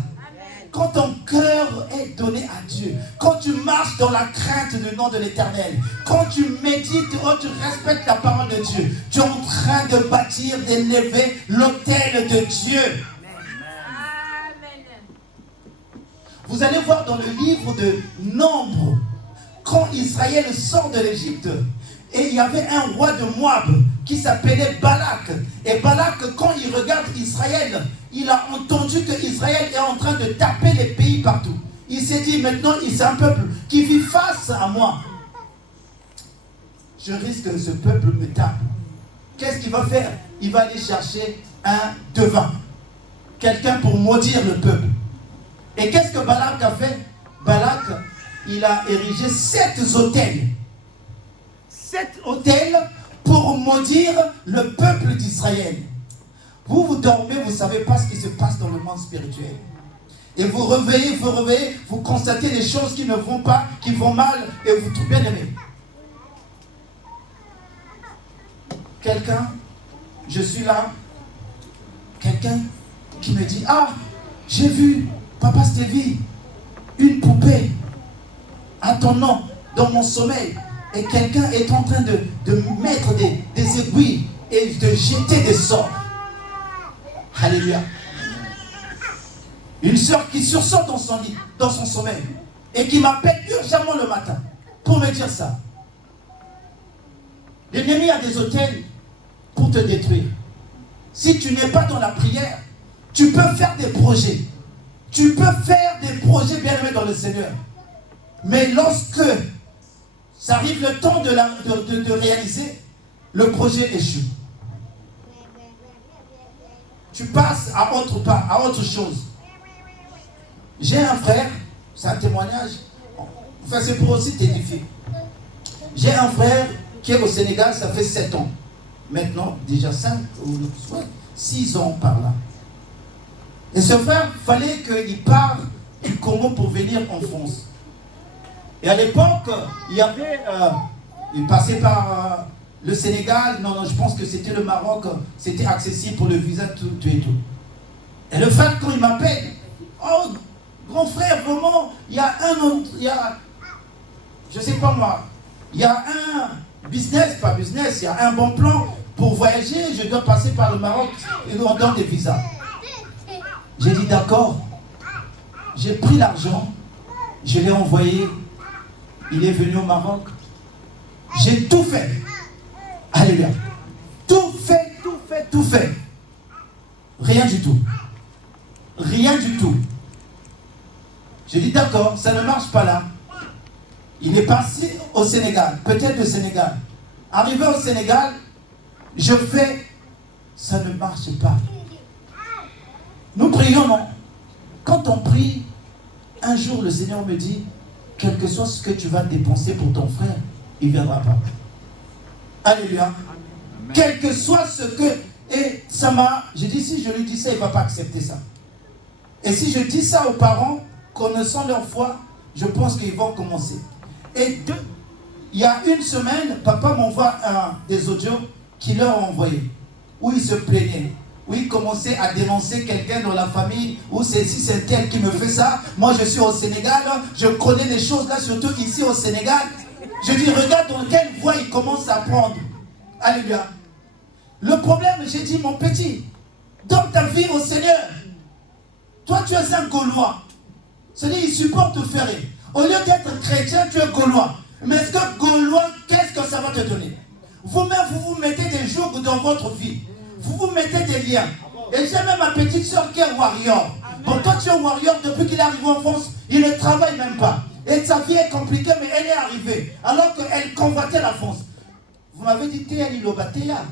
Quand ton cœur est donné à Dieu, quand tu marches dans la crainte du nom de l'Éternel, quand tu médites, tu respectes la parole de Dieu, tu es en train de bâtir, d'élever l'autel de Dieu. Amen. Vous allez voir dans le livre de Nombre, quand Israël sort de l'Égypte, et il y avait un roi de Moab qui s'appelait Balak. Et Balak, quand il regarde Israël, il a entendu que Israël est en train de taper les pays partout. Il s'est dit, maintenant, c'est un peuple qui vit face à moi. Je risque que ce peuple me tape. Qu'est-ce qu'il va faire? Il va aller chercher un devin. Quelqu'un pour maudire le peuple. Et qu'est-ce que Balak a fait? Balak, il a érigé 7 autels. 7 autels pour maudire le peuple d'Israël. Vous dormez, vous ne savez pas ce qui se passe dans le monde spirituel. Et vous réveillez, vous constatez des choses qui ne vont pas, qui vont mal, et vous trouvez bien aimé. Quelqu'un, je suis là, quelqu'un qui me dit, ah, j'ai vu, Papa Stevie, une poupée. à ton nom dans mon sommeil. Et quelqu'un est en train de mettre des aiguilles et de jeter des sorts. Alléluia. Une sœur qui sursaute dans son lit, dans son sommeil, et qui m'appelle urgemment le matin pour me dire ça. L'ennemi a des hôtels pour te détruire. Si tu n'es pas dans la prière, tu peux faire des projets. Tu peux faire des projets bien-aimés dans le Seigneur. Mais lorsque ça arrive le temps de réaliser, le projet échoue. Tu passes à autre chose. J'ai un frère, c'est un témoignage, enfin c'est pour aussi t'édifier. J'ai un frère qui est au Sénégal, ça fait 7 ans. Maintenant, déjà 5 ou 6 ans par là. Et ce frère, il fallait qu'il parte du Congo pour venir en France. Et à l'époque, il passait par le Sénégal, non, je pense que c'était le Maroc, c'était accessible pour le visa, tout et tout. Et le frère, quand il m'appelle, oh, grand frère, vraiment, il y a je sais pas moi, il y a un business, pas business, il y a un bon plan pour voyager, je dois passer par le Maroc et on donne des visas. J'ai dit d'accord, j'ai pris l'argent, je l'ai envoyé, il est venu au Maroc, j'ai tout fait. Alléluia. Tout fait. Rien du tout. Rien du tout. J'ai dit d'accord, ça ne marche pas là. Il est passé au Sénégal, peut-être le Sénégal. Arrivé au Sénégal, je fais, ça ne marche pas. Nous prions, non? Quand on prie, un jour le Seigneur me dit, quel que soit ce que tu vas dépenser pour ton frère, il ne viendra pas. Alléluia. Amen. Quel que soit ce que... Et ça m'a... J'ai dit, si je lui dis ça, il ne va pas accepter ça. Et si je dis ça aux parents, connaissant leur foi, je pense qu'ils vont commencer. Et il y a une semaine, papa m'envoie des audios qu'il leur a envoyés, où il se plaignait, où il commençait à dénoncer quelqu'un dans la famille, où c'est si c'est tel qui me fait ça, moi je suis au Sénégal, je connais les choses là, surtout ici au Sénégal. Je dis, regarde dans quelle voie il commence à prendre. Alléluia. Le problème, j'ai dit, mon petit, dans ta vie au Seigneur, toi tu es un Gaulois. C'est-à-dire, il supporte Ferré. Au lieu d'être chrétien, tu es Gaulois. Mais est-ce que Gaulois, qu'est-ce que ça va te donner? Vous-même, vous mettez des jours dans votre vie. Vous mettez des liens. Et j'ai même ma petite soeur qui est warrior. Bon, toi tu es warrior, depuis qu'il est arrivé en France, il ne travaille même pas. Et sa vie est compliquée, mais elle est arrivée. Alors qu'elle convoitait la France. Vous m'avez dit, Théa Lilobatéa.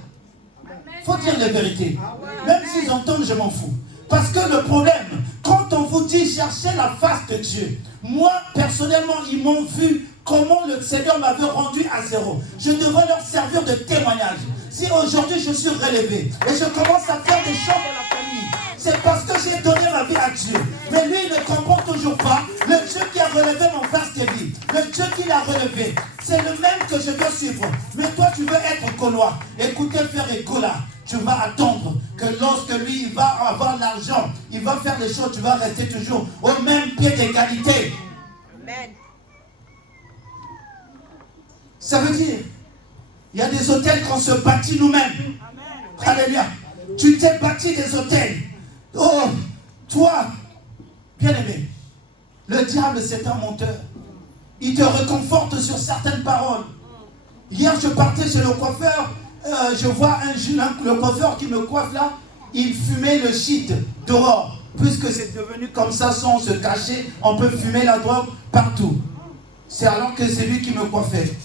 Il faut dire la vérité. Même s'ils entendent, je m'en fous. Parce que le problème, quand on vous dit chercher la face de Dieu, moi, personnellement, ils m'ont vu comment le Seigneur m'avait rendu à zéro. Je devrais leur servir de témoignage. Si aujourd'hui je suis relevé et je commence à faire des choses dans la famille, c'est parce que j'ai donné ma vie à Dieu. Mais lui, il ne comprend toujours pas. Le Dieu qui a relevé mon père Stéphie, le Dieu qui l'a relevé, c'est le même que je veux suivre. Mais toi, tu veux être Gaulois. Écoutez, frère et Gaulois, tu vas attendre que lorsque lui, il va avoir l'argent, il va faire les choses, tu vas rester toujours au même pied d'égalité. Amen. Ça veut dire, il y a des hôtels qu'on se bâtit nous-mêmes. Alléluia. Tu t'es bâti des hôtels. Oh, toi, bien-aimé, le diable c'est un menteur. Il te réconforte sur certaines paroles. Hier, je partais chez le coiffeur, je vois un jeune, le coiffeur qui me coiffe là, il fumait le shit dehors. Puisque c'est devenu comme ça, sans se cacher, on peut fumer la drogue partout. C'est alors que c'est lui qui me coiffait.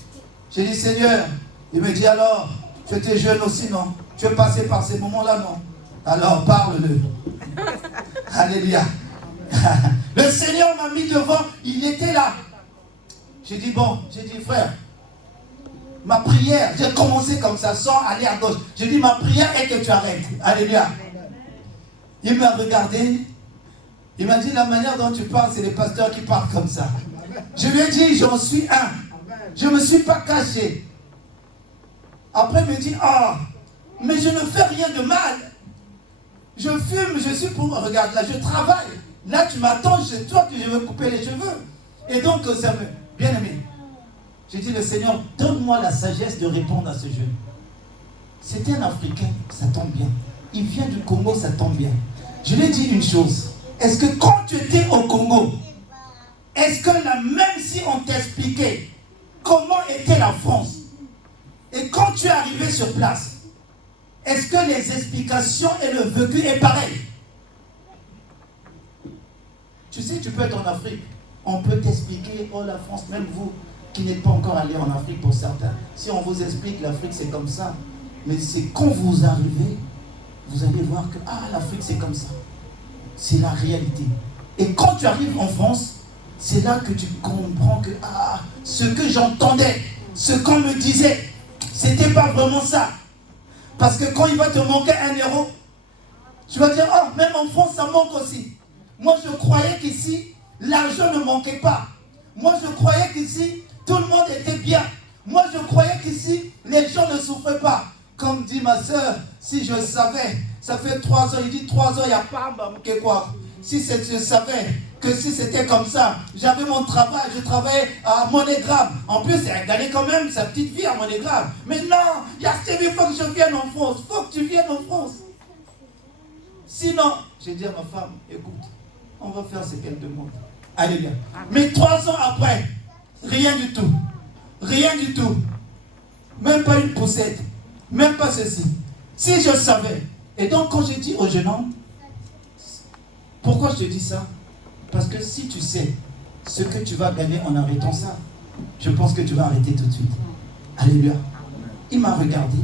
J'ai dit, Seigneur, il me dit alors, tu étais jeune aussi, non? Tu es passé par ces moments-là, non? Alors parle-le. Alléluia. Le Seigneur m'a mis devant, il était là. J'ai dit, bon, j'ai dit, frère, ma prière, j'ai commencé comme ça, sans aller à gauche. J'ai dit, ma prière est que tu arrêtes. Alléluia. Il m'a regardé, il m'a dit, la manière dont tu parles, c'est les pasteurs qui parlent comme ça. Je lui ai dit, j'en suis un. Je ne me suis pas caché. Après, il me dit, ah, mais je ne fais rien de mal. Je fume, je suis pour... Regarde, là, je travaille. Là, tu m'attends, c'est toi que je veux couper les cheveux. Et donc, ça me... Bien aimé, j'ai dit, le Seigneur, donne-moi la sagesse de répondre à ce jeune. C'était un Africain, ça tombe bien. Il vient du Congo, ça tombe bien. Je lui ai dit une chose. Est-ce que quand tu étais au Congo, est-ce que là, même si on t'expliquait comment était la France, et quand tu es arrivé sur place, est-ce que les explications et le vécu est pareil? Tu sais, tu peux être en Afrique. On peut t'expliquer, oh la France, même vous qui n'êtes pas encore allé en Afrique pour certains. Si on vous explique l'Afrique c'est comme ça, mais c'est quand vous arrivez, vous allez voir que l'Afrique c'est comme ça. C'est la réalité. Et quand tu arrives en France, c'est là que tu comprends que ce que j'entendais, ce qu'on me disait, c'était pas vraiment ça. Parce que quand il va te manquer 1 euro, tu vas dire, même en France ça manque aussi. Moi je croyais qu'ici, l'argent ne manquait pas. Moi je croyais qu'ici, tout le monde était bien. Moi je croyais qu'ici, les gens ne souffraient pas. Comme dit ma soeur, si je savais, ça fait 3 ans, il dit 3 ans, il n'y a pas quoi. Si je savais que si c'était comme ça, j'avais mon travail, je travaillais à Monégram. En plus, elle gagnait quand même sa petite vie à Monégram. Mais non, il faut que je vienne en France. Il faut que tu viennes en France. Sinon, j'ai dit à ma femme, écoute, on va faire ce qu'elle demande. Alléluia. Mais 3 ans après, rien du tout. Rien du tout. Même pas une poussette. Même pas ceci. Si je savais. Et donc quand j'ai dit au jeune homme, pourquoi je te dis ça? Parce que si tu sais ce que tu vas gagner en arrêtant ça, je pense que tu vas arrêter tout de suite. Alléluia. Il m'a regardé.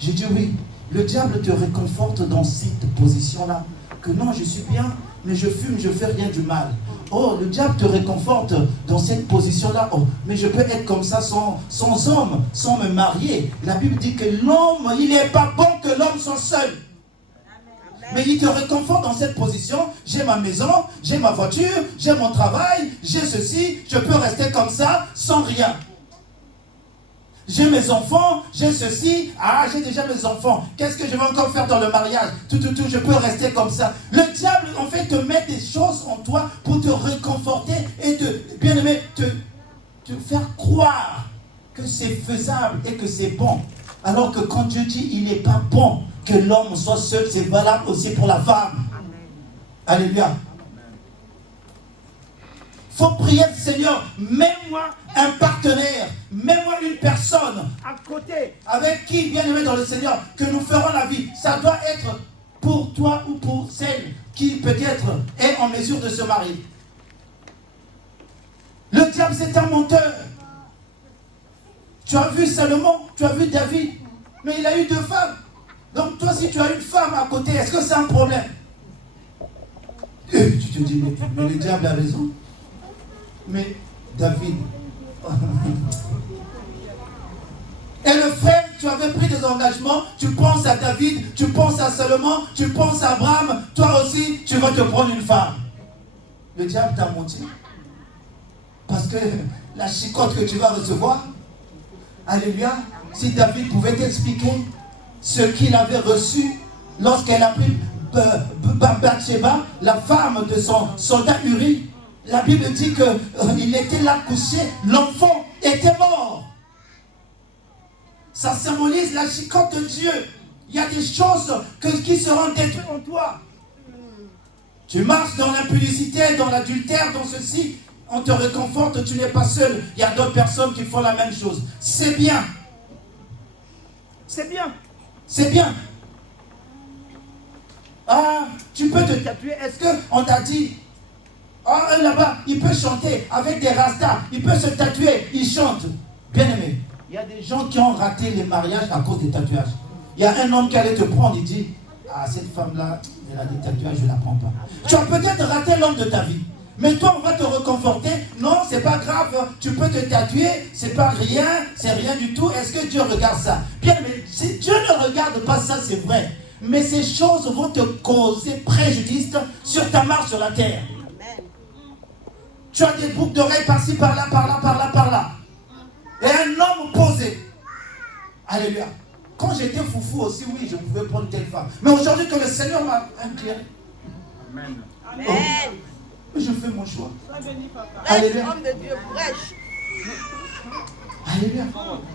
J'ai dit oui, le diable te réconforte dans cette position-là. Que non, je suis bien, mais je fume, je fais rien du mal. Oh, le diable te réconforte dans cette position-là. Oh, mais je peux être comme ça sans homme, sans me marier. La Bible dit que l'homme, il n'est pas bon que l'homme soit seul. Mais il te réconforte dans cette position. J'ai ma maison, j'ai ma voiture, j'ai mon travail, j'ai ceci. Je peux rester comme ça, sans rien. J'ai mes enfants, j'ai ceci. J'ai déjà mes enfants. Qu'est-ce que je vais encore faire dans le mariage? Tout, je peux rester comme ça. Le diable, en fait, te met des choses en toi pour te réconforter et bien aimé, te faire croire que c'est faisable et que c'est bon. Alors que quand Dieu dit, il n'est pas bon que l'homme soit seul, c'est valable aussi pour la femme. Amen. Alléluia. Il faut prier, Seigneur, mets-moi un partenaire, mets-moi une personne à côté, avec qui, bien aimé dans le Seigneur, que nous ferons la vie. Ça doit être pour toi ou pour celle qui peut-être est en mesure de se marier. Le diable, c'est un menteur. Tu as vu Salomon, tu as vu David, mais il a eu 2 femmes. Donc toi, si tu as une femme à côté, est-ce que c'est un problème? Tu te dis, mais le diable a raison. Mais David... Et le frère, tu avais pris des engagements, tu penses à David, tu penses à Salomon, tu penses à Abraham, toi aussi, tu vas te prendre une femme. Le diable t'a menti. Parce que la chicotte que tu vas recevoir, alléluia, si David pouvait t'expliquer ce qu'il avait reçu lorsqu'elle a pris Bathsheba, la femme de son soldat Uri, la Bible dit qu'il était là couché, l'enfant était mort. Ça symbolise la chicotte de Dieu. Il y a des choses qui seront détruites en toi. Tu marches dans l'impudicité, dans l'adultère, dans ceci, on te réconforte, tu n'es pas seul. Il y a d'autres personnes qui font la même chose. C'est bien. C'est bien. C'est bien. Tu peux te tatouer. Est-ce qu'on t'a dit, là-bas, il peut chanter avec des rastas, il peut se tatouer, il chante. Bien aimé, il y a des gens qui ont raté les mariages à cause des tatouages. Il y a un homme qui allait te prendre, il dit, cette femme-là, elle a des tatouages, je ne la prends pas. Tu as peut-être raté l'homme de ta vie. Mais toi, on va te reconforter. Non, c'est pas grave, tu peux te tatouer, c'est pas rien, c'est rien du tout. Est-ce que Dieu regarde ça? Bien, mais si Dieu ne regarde pas ça, c'est vrai. Mais ces choses vont te causer préjudice sur ta marche sur la terre. Amen. Tu as des boucles d'oreilles par-ci, par-là, par-là, par-là, par-là. Et un homme posé. Alléluia. Quand j'étais foufou aussi, oui, je pouvais prendre telle femme. Mais aujourd'hui, que le Seigneur m'a éclairé. Amen. Amen. Je fais mon choix. Alléluia. Homme de Dieu, prêche. Alléluia.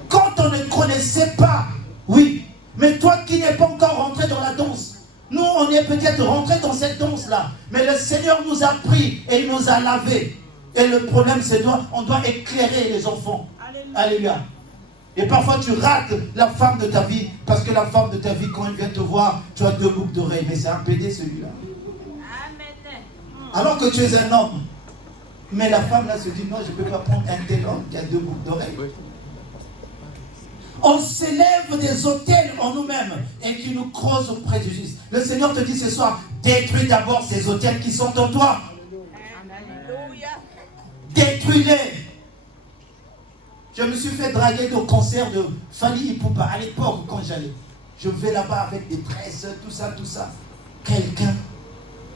Quand on ne connaissait pas, oui, mais toi qui n'es pas encore rentré dans la danse, nous on est peut-être rentré dans cette danse-là, mais le Seigneur nous a pris et il nous a lavés. Et le problème c'est qu'on doit éclairer les enfants. Alléluia. Et parfois tu rates la femme de ta vie, parce que la femme de ta vie, quand elle vient te voir, tu as 2 boucles d'oreilles, mais c'est un PD celui-là. Alors que tu es un homme. Mais la femme là se dit, non, je ne peux pas prendre un tel homme qui a 2 boucles d'oreilles. On s'élève des autels en nous-mêmes et qui nous creusent auprès du juste. Le Seigneur te dit ce soir, détruis d'abord ces autels qui sont en toi. Détruis-les. Je me suis fait draguer au concert de Fali Ipupa à l'époque quand j'allais. Je vais là-bas avec des tresses, tout ça, tout ça. Quelqu'un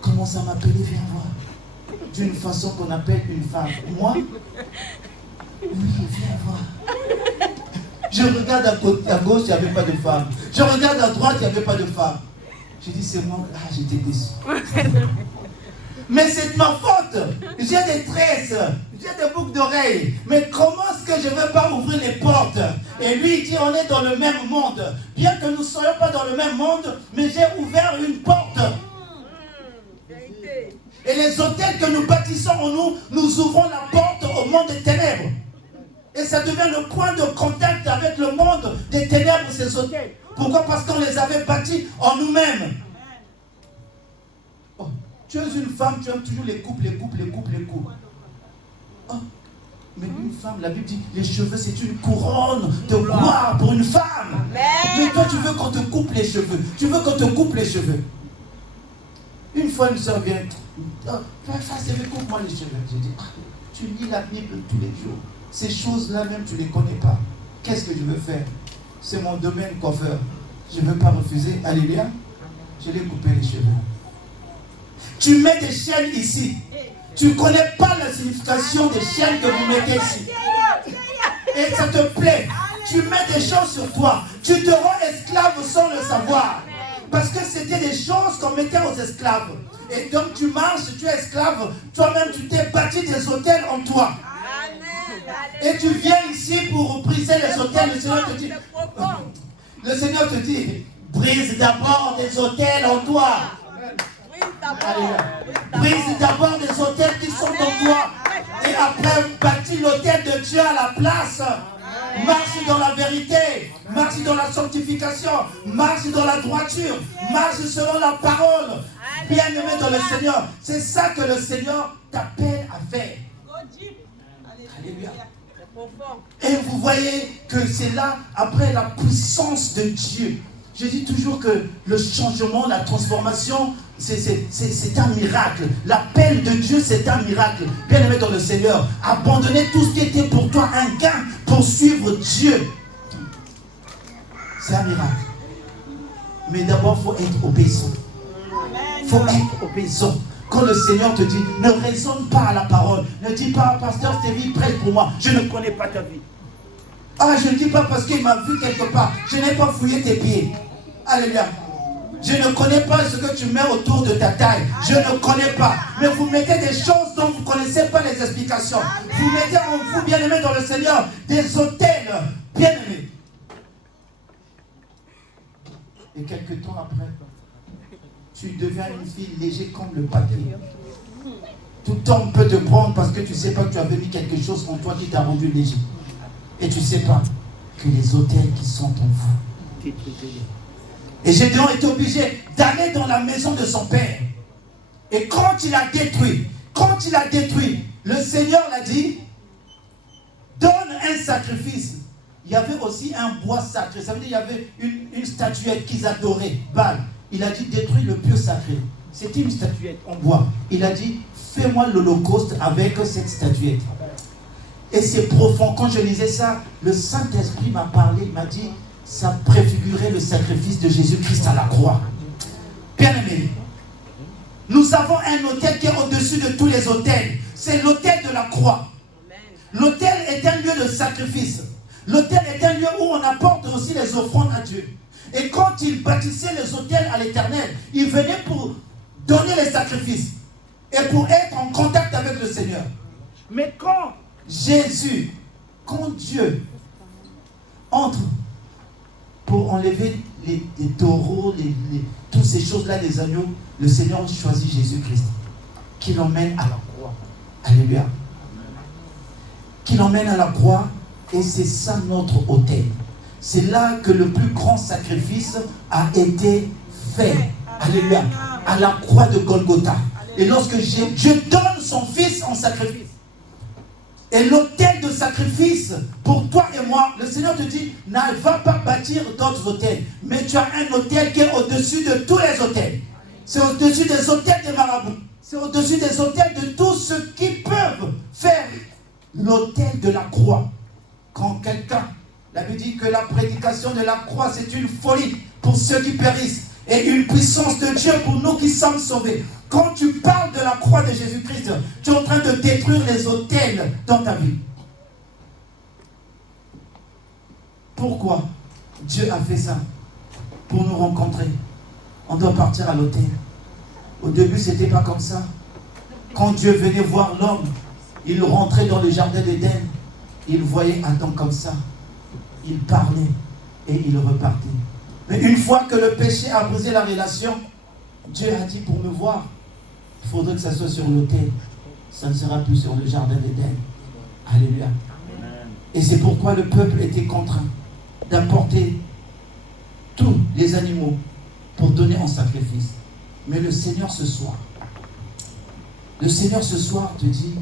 commence à m'appeler, viens voir. D'une façon qu'on appelle une femme. Moi, oui, viens voir. Je regarde à gauche, il n'y avait pas de femme. Je regarde à droite, il n'y avait pas de femme. Je dis, c'est moi. Ah, j'étais déçu. Mais c'est de ma faute. J'ai des tresses, j'ai des boucles d'oreilles. Mais comment est-ce que je ne vais pas ouvrir les portes? Et lui, il dit, on est dans le même monde. Bien que nous ne soyons pas dans le même monde, mais j'ai ouvert une porte. Et les hôtels que nous bâtissons en nous, nous ouvrons la porte au monde des ténèbres. Et ça devient le point de contact avec le monde des ténèbres, ces hôtels. Pourquoi? Parce qu'on les avait bâtis en nous-mêmes. Oh, tu es une femme, tu aimes toujours les couples. Oh, mais une femme, la Bible dit, les cheveux c'est une couronne de gloire pour une femme. Mais toi tu veux qu'on te coupe les cheveux. Tu veux qu'on te coupe les cheveux. Une fois une soeur vient, oh, coupe-moi les cheveux. J'ai dit, ah, tu lis la Bible tous les jours. Ces choses-là même, tu ne les connais pas. Qu'est-ce que je veux faire? C'est mon domaine coiffeur. Je ne veux pas refuser. Alléluia. Je l'ai coupé les cheveux. Tu mets des chaînes ici. Tu ne connais pas la signification des chaînes que vous mettez ici. Et ça te plaît. Tu mets des choses sur toi. Tu te rends esclave sans le savoir. Parce que c'était des choses qu'on mettait aux esclaves. Et donc tu marches, tu es esclave. Toi-même, tu t'es bâti des autels en toi. Et tu viens ici pour briser les autels. Le Seigneur te dit, brise d'abord des autels en toi. Brise d'abord des autels qui sont en toi. Et après, bâtis l'autel de Dieu à la place. Marche dans la vérité. Marche dans la sanctification. Marche dans la droiture. Marche selon la parole. Bien-aimé dans le Seigneur. C'est ça que le Seigneur t'appelle à faire. Alléluia. Et vous voyez que c'est là, après la puissance de Dieu. Je dis toujours que le changement, la transformation, c'est un miracle. L'appel de Dieu, c'est un miracle. Bien-aimé dans le Seigneur, abandonner tout ce qui était pour toi un gain pour suivre Dieu. C'est un miracle. Mais d'abord, il faut être obéissant. Il faut être obéissant. Quand le Seigneur te dit, ne raisonne pas à la parole. Ne dis pas, pasteur Stevie, prête pour moi. Je ne connais pas ta vie. Ah, je ne dis pas parce qu'il m'a vu quelque part. Je n'ai pas fouillé tes pieds. Alléluia. Je ne connais pas ce que tu mets autour de ta taille. Je ne connais pas. Mais vous mettez des choses dont vous ne connaissez pas les explications. Vous mettez en vous, bien-aimés dans le Seigneur, des autels bien-aimés. Et quelques temps après, tu deviens une fille légère comme le papier. Tout homme peut te prendre parce que tu ne sais pas que tu avais mis quelque chose en toi qui t'a rendu léger. Et tu ne sais pas que les autels qui sont en vous, détruisez-les. Et Gédéon était obligé d'aller dans la maison de son père. Et quand il a détruit, le Seigneur l'a dit, donne un sacrifice. Il y avait aussi un bois sacré. Ça veut dire qu'il y avait une statuette qu'ils adoraient, Baal. Il a dit, détruis le pieu sacré. C'était une statuette en bois. Il a dit, fais-moi l'holocauste avec cette statuette. Et c'est profond. Quand je lisais ça, le Saint-Esprit m'a parlé, il m'a dit, ça préfigurait le sacrifice de Jésus-Christ à la croix. Bien aimé, nous avons un autel qui est au-dessus de tous les autels. C'est l'autel de la croix. L'autel est un lieu de sacrifice. L'autel est un lieu où on apporte aussi les offrandes à Dieu. Et quand il bâtissait les autels à l'Éternel, il venait pour donner les sacrifices et pour être en contact avec le Seigneur. Mais quand Jésus Quand Dieu entre pour enlever les taureaux, toutes ces choses-là, les agneaux, le Seigneur choisit Jésus-Christ, qui l'emmène à la croix. Alléluia. Qui l'emmène à la croix, et c'est ça notre autel. C'est là que le plus grand sacrifice a été fait. Alléluia. À la croix de Golgotha. Et lorsque Dieu donne son Fils en sacrifice, et l'autel de sacrifice pour toi et moi, le Seigneur te dit, ne va pas bâtir d'autres autels, mais tu as un autel qui est au-dessus de tous les autels. C'est au-dessus des autels des marabouts. C'est au-dessus des autels de tous ceux qui peuvent faire l'autel de la croix. Quand quelqu'un, la Bible dit que la prédication de la croix, c'est une folie pour ceux qui périssent et une puissance de Dieu pour nous qui sommes sauvés. Quand tu parles de la croix de Jésus-Christ, tu es en train de détruire les autels dans ta vie. Pourquoi Dieu a fait ça? Pour nous rencontrer. On doit partir à l'autel. Au début, ce n'était pas comme ça. Quand Dieu venait voir l'homme, il rentrait dans le jardin d'Éden. Il voyait Adam comme ça. Il parlait et il repartait. Mais une fois que le péché a brisé la relation, Dieu a dit, pour me voir, il faudrait que ça soit sur l'autel. Ça ne sera plus sur le jardin d'Éden. Alléluia. Et c'est pourquoi le peuple était contraint d'apporter tous les animaux pour donner en sacrifice. Mais le Seigneur ce soir te dit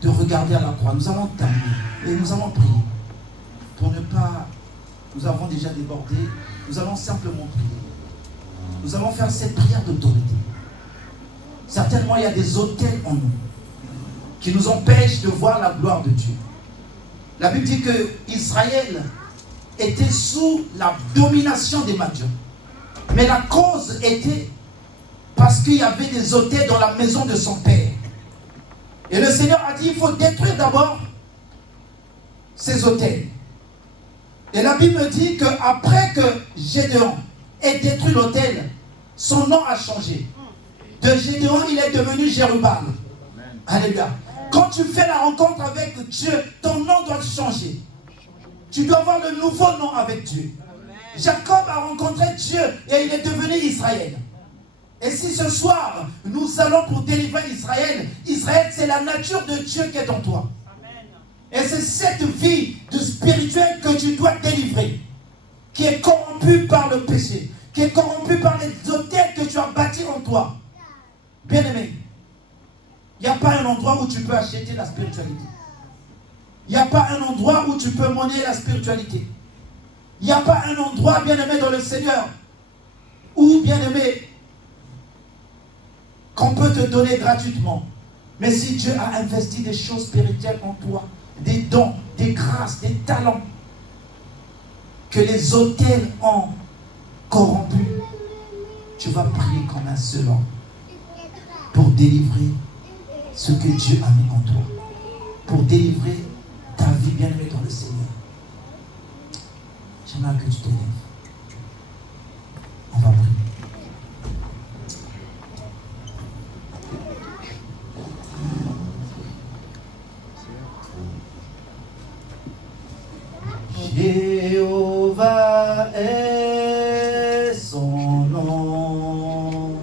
de regarder à la croix. Nous allons terminer et nous allons prier pour ne pas... Nous avons déjà débordé. Nous allons simplement prier. Nous allons faire cette prière d'autorité. Certainement, il y a des autels en nous qui nous empêchent de voir la gloire de Dieu. La Bible dit que Israël était sous la domination des Madians. Mais la cause était parce qu'il y avait des autels dans la maison de son père. Et le Seigneur a dit, il faut détruire d'abord ces autels. Et la Bible me dit qu'après que Gédéon ait détruit l'autel, son nom a changé. De Gédéon, il est devenu Jérubal. Alléluia. Quand tu fais la rencontre avec Dieu, ton nom doit changer. Tu dois avoir le nouveau nom avec Dieu. Jacob a rencontré Dieu et il est devenu Israël. Et si ce soir, nous allons pour délivrer Israël, Israël, c'est la nature de Dieu qui est en toi. Et c'est cette vie de spirituel que tu dois délivrer, qui est corrompue par le péché, qui est corrompue par les autels que tu as bâtis en toi. Bien-aimé, il n'y a pas un endroit où tu peux acheter la spiritualité. Il n'y a pas un endroit où tu peux monnayer la spiritualité. Il n'y a pas un endroit, bien-aimé, dans le Seigneur, où, bien-aimé, qu'on peut te donner gratuitement. Mais si Dieu a investi des choses spirituelles en toi, des dons, des grâces, des talents, que les autels ont corrompus, tu vas prier comme un seul homme pour délivrer ce que Dieu a mis en toi, pour délivrer ta vie bien-aimée dans le Seigneur. J'aimerais que tu te lèves. On va prier. Jéhovah est son nom.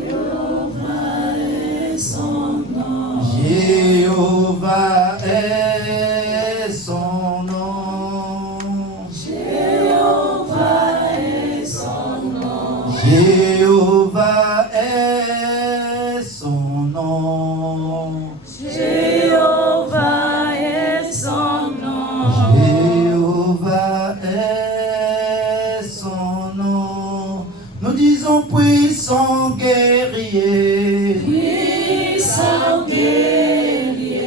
Jéhovah est son nom. Jéhovah est son nom. Jéhovah est son nom. Jéhovah est son nom. Jéhovah est son nom. Jéhovah est son nom. Nous disons puissant guerrier. Puissant guerrier,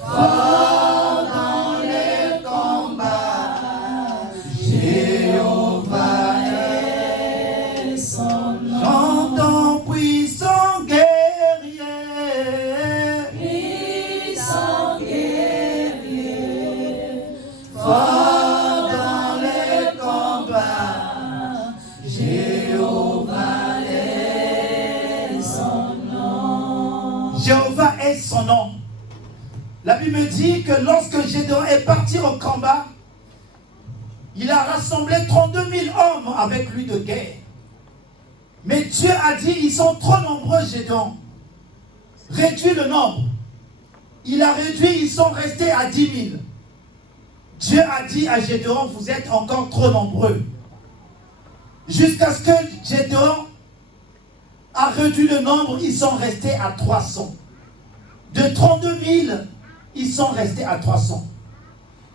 fort dans les combats. Jéhovah est son nom. J'entends puissant guerrier. Puissant guerrier, Fort dans les combats. Jéhovah est son nom. Jéhovah est son nom. La Bible me dit que lorsque Gédéon est parti au combat, il a rassemblé 32 000 hommes avec lui de guerre. Mais Dieu a dit, ils sont trop nombreux, Gédéon. Réduis le nombre. Il a réduit, ils sont restés à 10 000. Dieu a dit à Gédéon, vous êtes encore trop nombreux. Jusqu'à ce que Gédéon a réduit le nombre, ils sont restés à 300. De 32 000, ils sont restés à 300.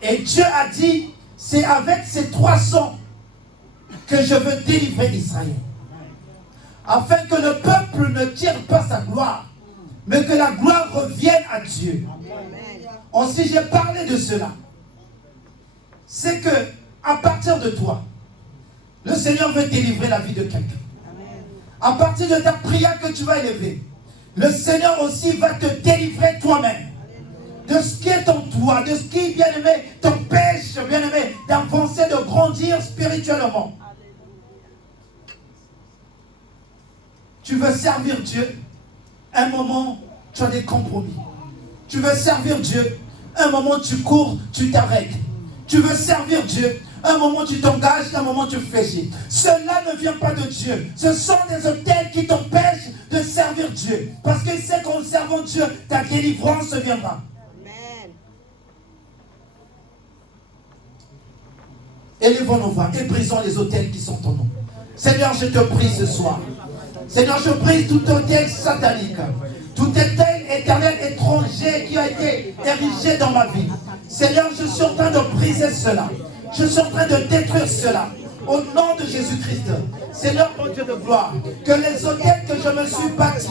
Et Dieu a dit, c'est avec ces 300 que je veux délivrer Israël. Afin que le peuple ne tire pas sa gloire, mais que la gloire revienne à Dieu. Aussi, j'ai parlé de cela. C'est que, à partir de toi, le Seigneur veut délivrer la vie de quelqu'un. À partir de ta prière que tu vas élever, le Seigneur aussi va te délivrer toi-même de ce qui est en toi, de ce qui, bien-aimé, t'empêche, bien-aimé, d'avancer, de grandir spirituellement. Tu veux servir Dieu, un moment, tu as des compromis. Tu veux servir Dieu, un moment, tu cours, tu t'arrêtes. Tu veux servir Dieu, un moment, tu t'engages, un moment, tu fléchis. Cela ne vient pas de Dieu. Ce sont des autels qui t'empêchent de servir Dieu. Parce qu'il sait qu'en servant Dieu, ta délivrance viendra. Amen. Élevons nos voix et brisons les autels qui sont en nous. Seigneur, je te prie ce soir. Seigneur, je brise tout autel satanique, tout autel éternel étranger qui a été érigé dans ma vie. Seigneur, je suis en train de briser cela. Je suis en train de détruire cela. Au nom de Jésus-Christ. Seigneur, mon Dieu de gloire, que les autels que je me suis bâtis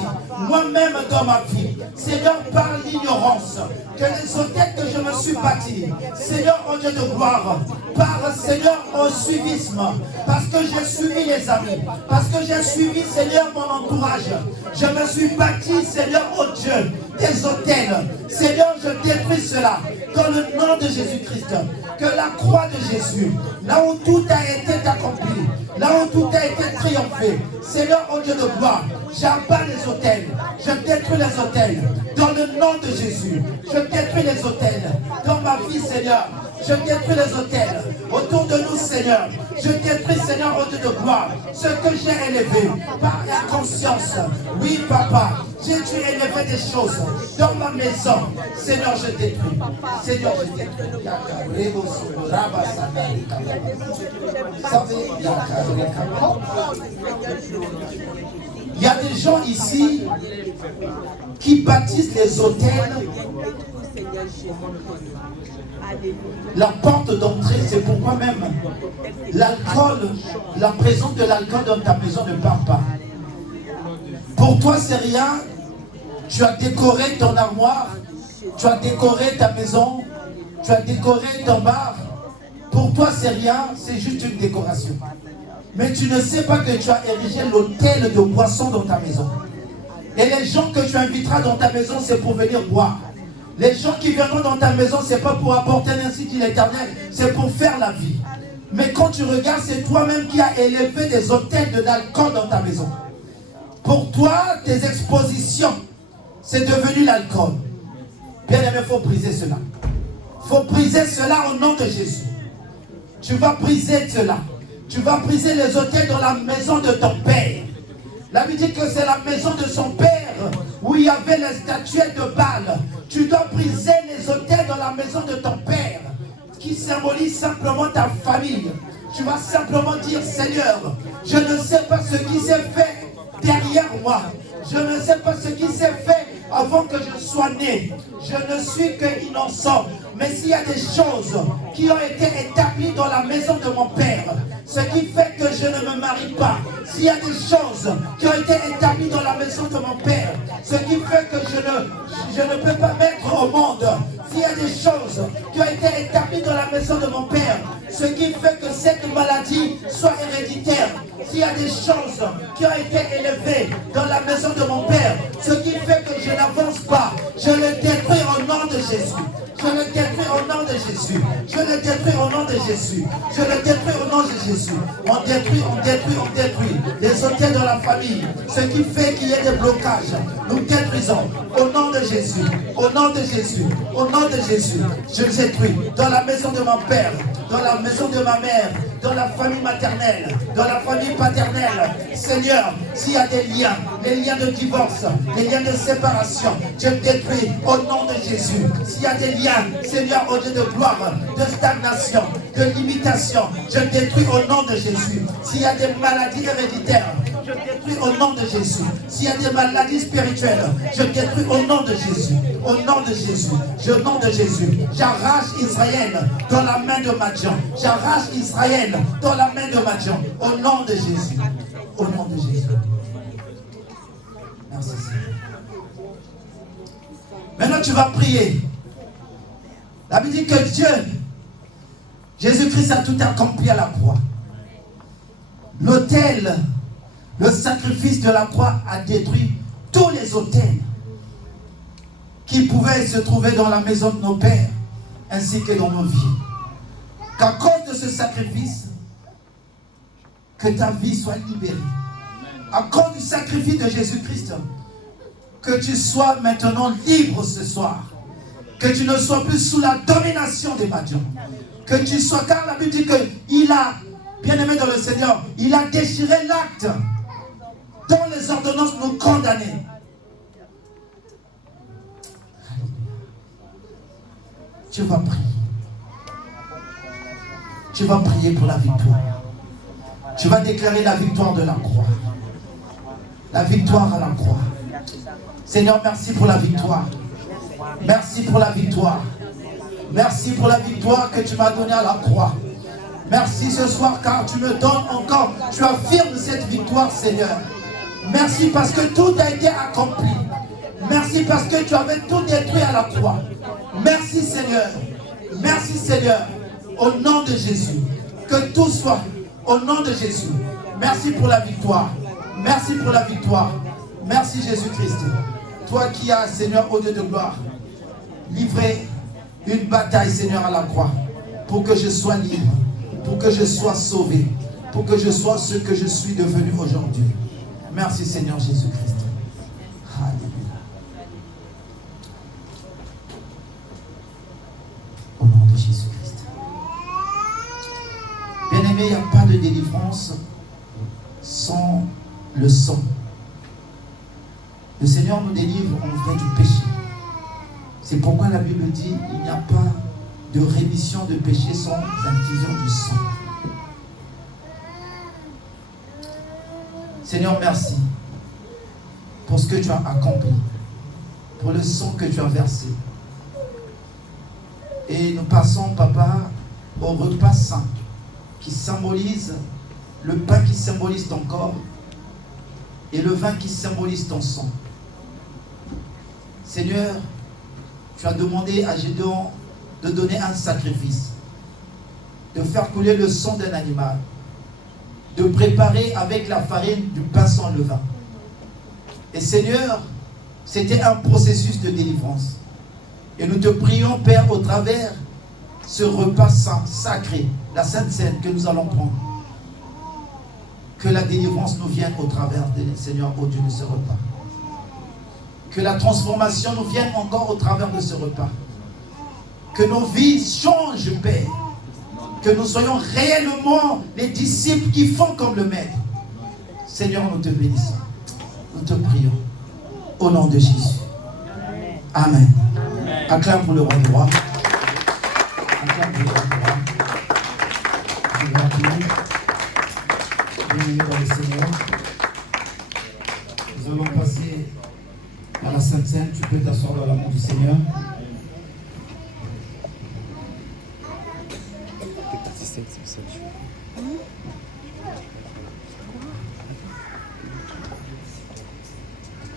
moi-même dans ma vie, Seigneur, par l'ignorance, que les autels que je me suis bâtis, Seigneur, mon Dieu de gloire, par, Seigneur, au suivisme, parce que j'ai suivi les amis, parce que j'ai suivi, Seigneur, mon entourage, je me suis bâti, Seigneur, oh Dieu, des autels. Seigneur, je détruis cela dans le nom de Jésus-Christ. Que la croix de Jésus, là où tout a été accompli, là où tout a été triomphé, Seigneur, oh Dieu de gloire, j'abats les autels, je détruis les autels, dans le nom de Jésus, je détruis les autels, dans ma vie, Seigneur, je détruis les autels, autour de nous, Seigneur, je détruis, Seigneur, oh Dieu de gloire, ce que j'ai élevé, par la conscience, oui, Papa, j'ai dû élever des choses, dans ma maison, Seigneur, je détruis, Seigneur, je détruis, il y a des gens ici qui bâtissent les autels. La porte d'entrée, c'est pourquoi même l'alcool, la présence de l'alcool dans ta maison ne part pas. Pour toi, c'est rien. Tu as décoré ton armoire, tu as décoré ta maison, tu as décoré ton bar. Pour toi, c'est rien, c'est juste une décoration. Mais tu ne sais pas que tu as érigé l'autel de boisson dans ta maison. Et les gens que tu inviteras dans ta maison, c'est pour venir boire. Les gens qui viendront dans ta maison, c'est pas pour apporter ainsi dit l'Éternel, c'est pour faire la vie. Mais quand tu regardes, c'est toi-même qui as élevé des autels de l'alcool dans ta maison. Pour toi, tes expositions, c'est devenu l'alcool. Bien aimé, il faut briser cela. Il faut briser cela au nom de Jésus. Tu vas briser cela. Tu vas briser les autels dans la maison de ton père. La Bible dit que c'est la maison de son père où il y avait les statuettes de Baal. Tu dois briser les autels dans la maison de ton père qui symbolise simplement ta famille. Tu vas simplement dire, Seigneur, je ne sais pas ce qui s'est fait derrière moi. Je ne sais pas ce qui s'est fait avant que je sois né. Je ne suis que innocent. Mais s'il y a des choses qui ont été établies dans la maison de mon père, ce qui fait que je ne me marie pas, s'il y a des choses qui ont été établies dans la maison de mon père, ce qui fait que je ne peux pas mettre au monde, s'il y a des choses qui ont été établies dans la maison de mon père, ce qui fait que cette maladie soit héréditaire, s'il y a des choses qui ont été élevées dans la maison de mon père, ce qui fait que je n'avance pas, je le détruis au nom de Jésus. Je le détruis au nom de Jésus. Je le détruis au nom de Jésus. Je le détruis au nom de Jésus. On détruit les hôtels de la famille. Ce qui fait qu'il y ait des blocages. Nous détruisons au nom de Jésus. Au nom de Jésus. Au nom de Jésus. Je détruis dans la maison de mon père, dans la maison de ma mère, dans la famille maternelle, dans la famille paternelle. Seigneur, s'il y a des liens, les liens de divorce, les liens de séparation, je détruis au nom de Jésus. S'il y a des liens, Seigneur, au Dieu de gloire, de stagnation, de limitation, je détruis au nom de Jésus. S'il y a des maladies héréditaires, je détruis au nom de Jésus. S'il y a des maladies spirituelles, je détruis au nom de Jésus. Au nom de Jésus. Au nom de Jésus. J'arrache Israël dans la main de Madian. J'arrache Israël dans la main de Madian. Au nom de Jésus. Au nom de Jésus. Merci Seigneur. Maintenant tu vas prier. La Bible dit que Dieu, Jésus-Christ a tout accompli à la croix. L'autel, le sacrifice de la croix a détruit tous les autels qui pouvaient se trouver dans la maison de nos pères ainsi que dans nos vies. Qu'à cause de ce sacrifice, que ta vie soit libérée. À cause du sacrifice de Jésus-Christ, que tu sois maintenant libre ce soir. Que tu ne sois plus sous la domination des Madians. Que tu sois, car la Bible dit qu'il a, bien-aimé dans le Seigneur, il a déchiré l'acte dont les ordonnances nous condamnaient. Tu vas prier. Tu vas prier pour la victoire. Tu vas déclarer la victoire de la croix. La victoire à la croix. Seigneur, merci pour la victoire. Merci pour la victoire. Merci pour la victoire que tu m'as donnée à la croix. Merci ce soir car tu me donnes encore, tu affirmes cette victoire, Seigneur. Merci parce que tout a été accompli. Merci parce que tu avais tout détruit à la croix. Merci Seigneur. Merci Seigneur. Au nom de Jésus. Que tout soit au nom de Jésus. Merci pour la victoire. Merci pour la victoire. Merci Jésus-Christ. Toi qui as, Seigneur, au Dieu de gloire, livré une bataille, Seigneur, à la croix, pour que je sois libre, pour que je sois sauvé, pour que je sois ce que je suis devenu aujourd'hui. Merci, Seigneur Jésus-Christ. Alléluia. Au nom de Jésus-Christ. Bien-aimé, il n'y a pas de délivrance sans le sang. Le Seigneur nous délivre en vrai du péché. C'est pourquoi la Bible dit il n'y a pas de rémission de péché sans infusion du sang. Seigneur, merci pour ce que tu as accompli, pour le sang que tu as versé. Et nous passons, Papa, au repas saint qui symbolise le pain qui symbolise ton corps et le vin qui symbolise ton sang. Seigneur, tu as demandé à Gédéon de donner un sacrifice, de faire couler le sang d'un animal, de préparer avec la farine du pain sans levain. Et Seigneur, c'était un processus de délivrance. Et nous te prions, Père, au travers ce repas saint, sacré, la Sainte Seine que nous allons prendre, que la délivrance nous vienne au travers de Seigneur, au Dieu de ce repas. Que la transformation nous vienne encore au travers de ce repas. Que nos vies changent, Père. Que nous soyons réellement les disciples qui font comme le Maître. Seigneur, nous te bénissons. Nous te prions. Au nom de Jésus. Amen. Amen. Acclame pour le roi du roi. Acclame pour le roi du roi. Je vous prie. Bienvenue dans le Seigneur. Nous allons passer à la Sainte Seine. Tu peux t'asseoir dans l'amour du Seigneur.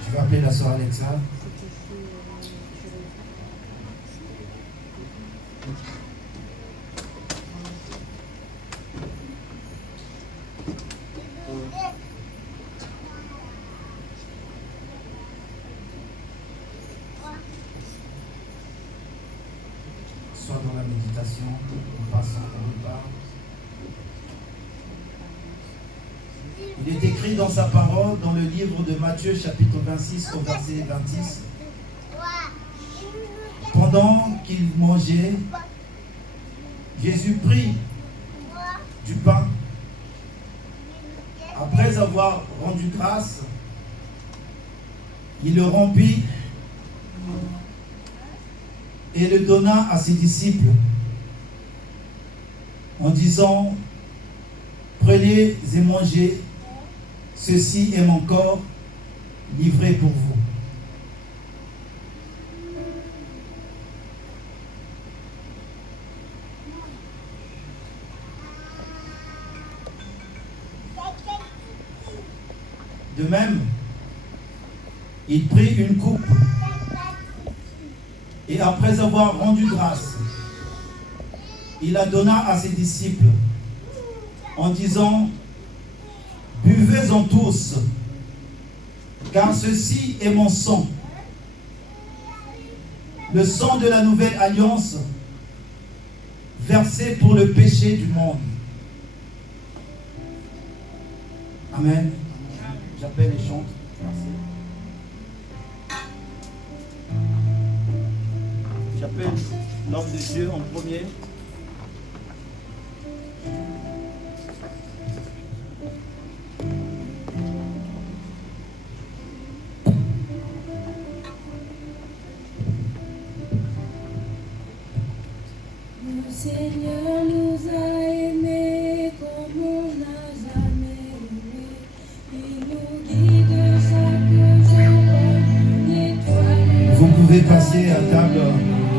Je vais appeler la soeur Alexa. présentation, nous passons au repas. Il est écrit dans sa parole, dans le livre de Matthieu, chapitre 26, au verset 26. Pendant qu'il mangeait, Jésus prit du pain. Après avoir rendu grâce, il le rompit et le donna à ses disciples en disant: prenez et mangez, ceci est mon corps livré pour vous. De même, il prit une coupe et après avoir rendu grâce, il la donna à ses disciples en disant: buvez-en tous, car ceci est mon sang, le sang de la nouvelle alliance, versé pour le péché du monde. Amen. J'appelle et chante. Merci. J'appelle l'homme de Dieu en premier. Le Seigneur nous a aimés comme on n'a jamais aimé. Il nous guide chaque jour comme une étoile. Vous pouvez passer à table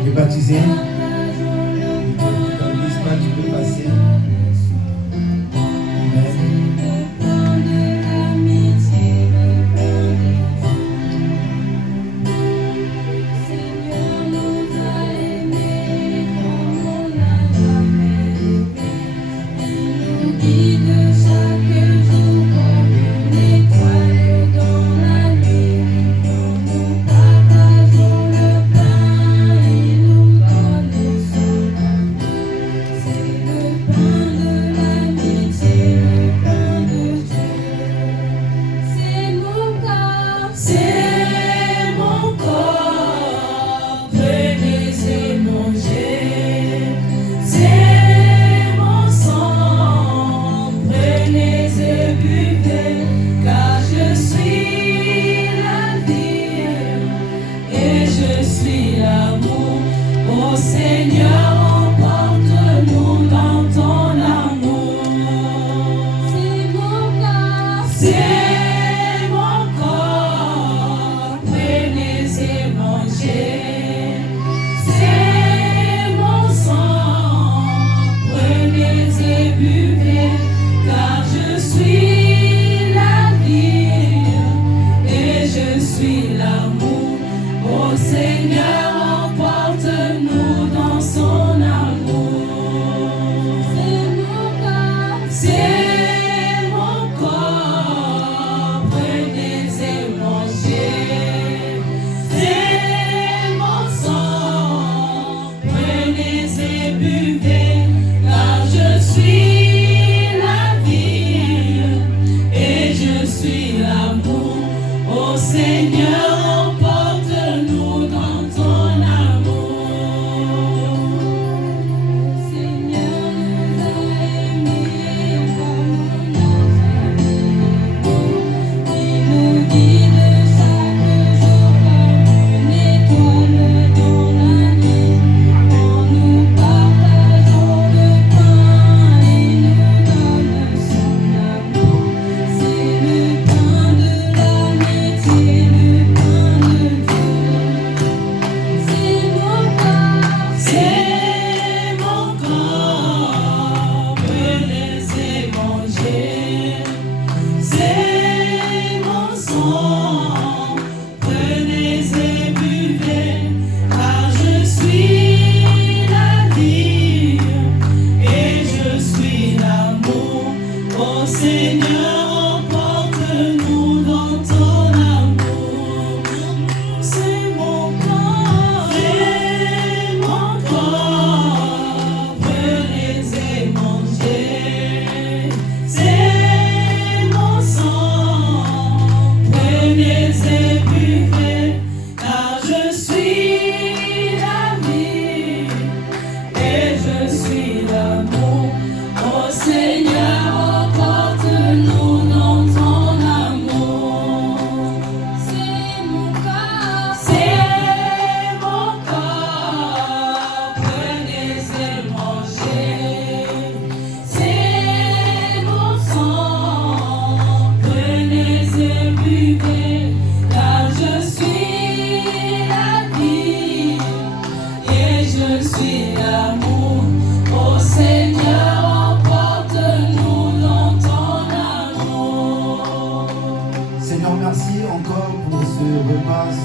des baptisés. Partageons le pain. Dans l'espace, tu peux passer. Amen. Le pain de l'amitié, le pain de Dieu. Seigneur nous a aimés comme on n'a jamais aimé. Il nous guide chaque jour comme une étoile dans la nuit. Quand nous partageons le pain, il nous donne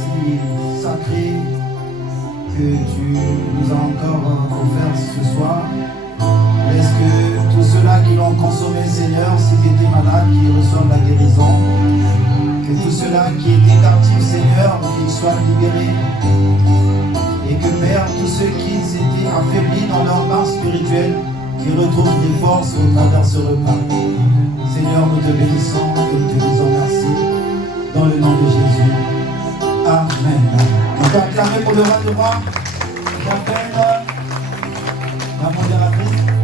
si sacré que tu nous as encore offert ce soir. Laisse que tous ceux-là qui l'ont consommé, Seigneur, s'ils étaient malades, qu'ils reçoivent la guérison. Que tous ceux-là qui étaient captifs, Seigneur, qu'ils soient libérés. Et que, Père, tous ceux qui étaient affaiblis dans leur marche spirituelle, qu'ils retrouvent des forces au travers de ce repas. Seigneur, nous te bénissons et nous te disons merci. Dans le nom de Jésus. Amen. On peut acclamer pour le roi du roi. J'appelle la modératrice.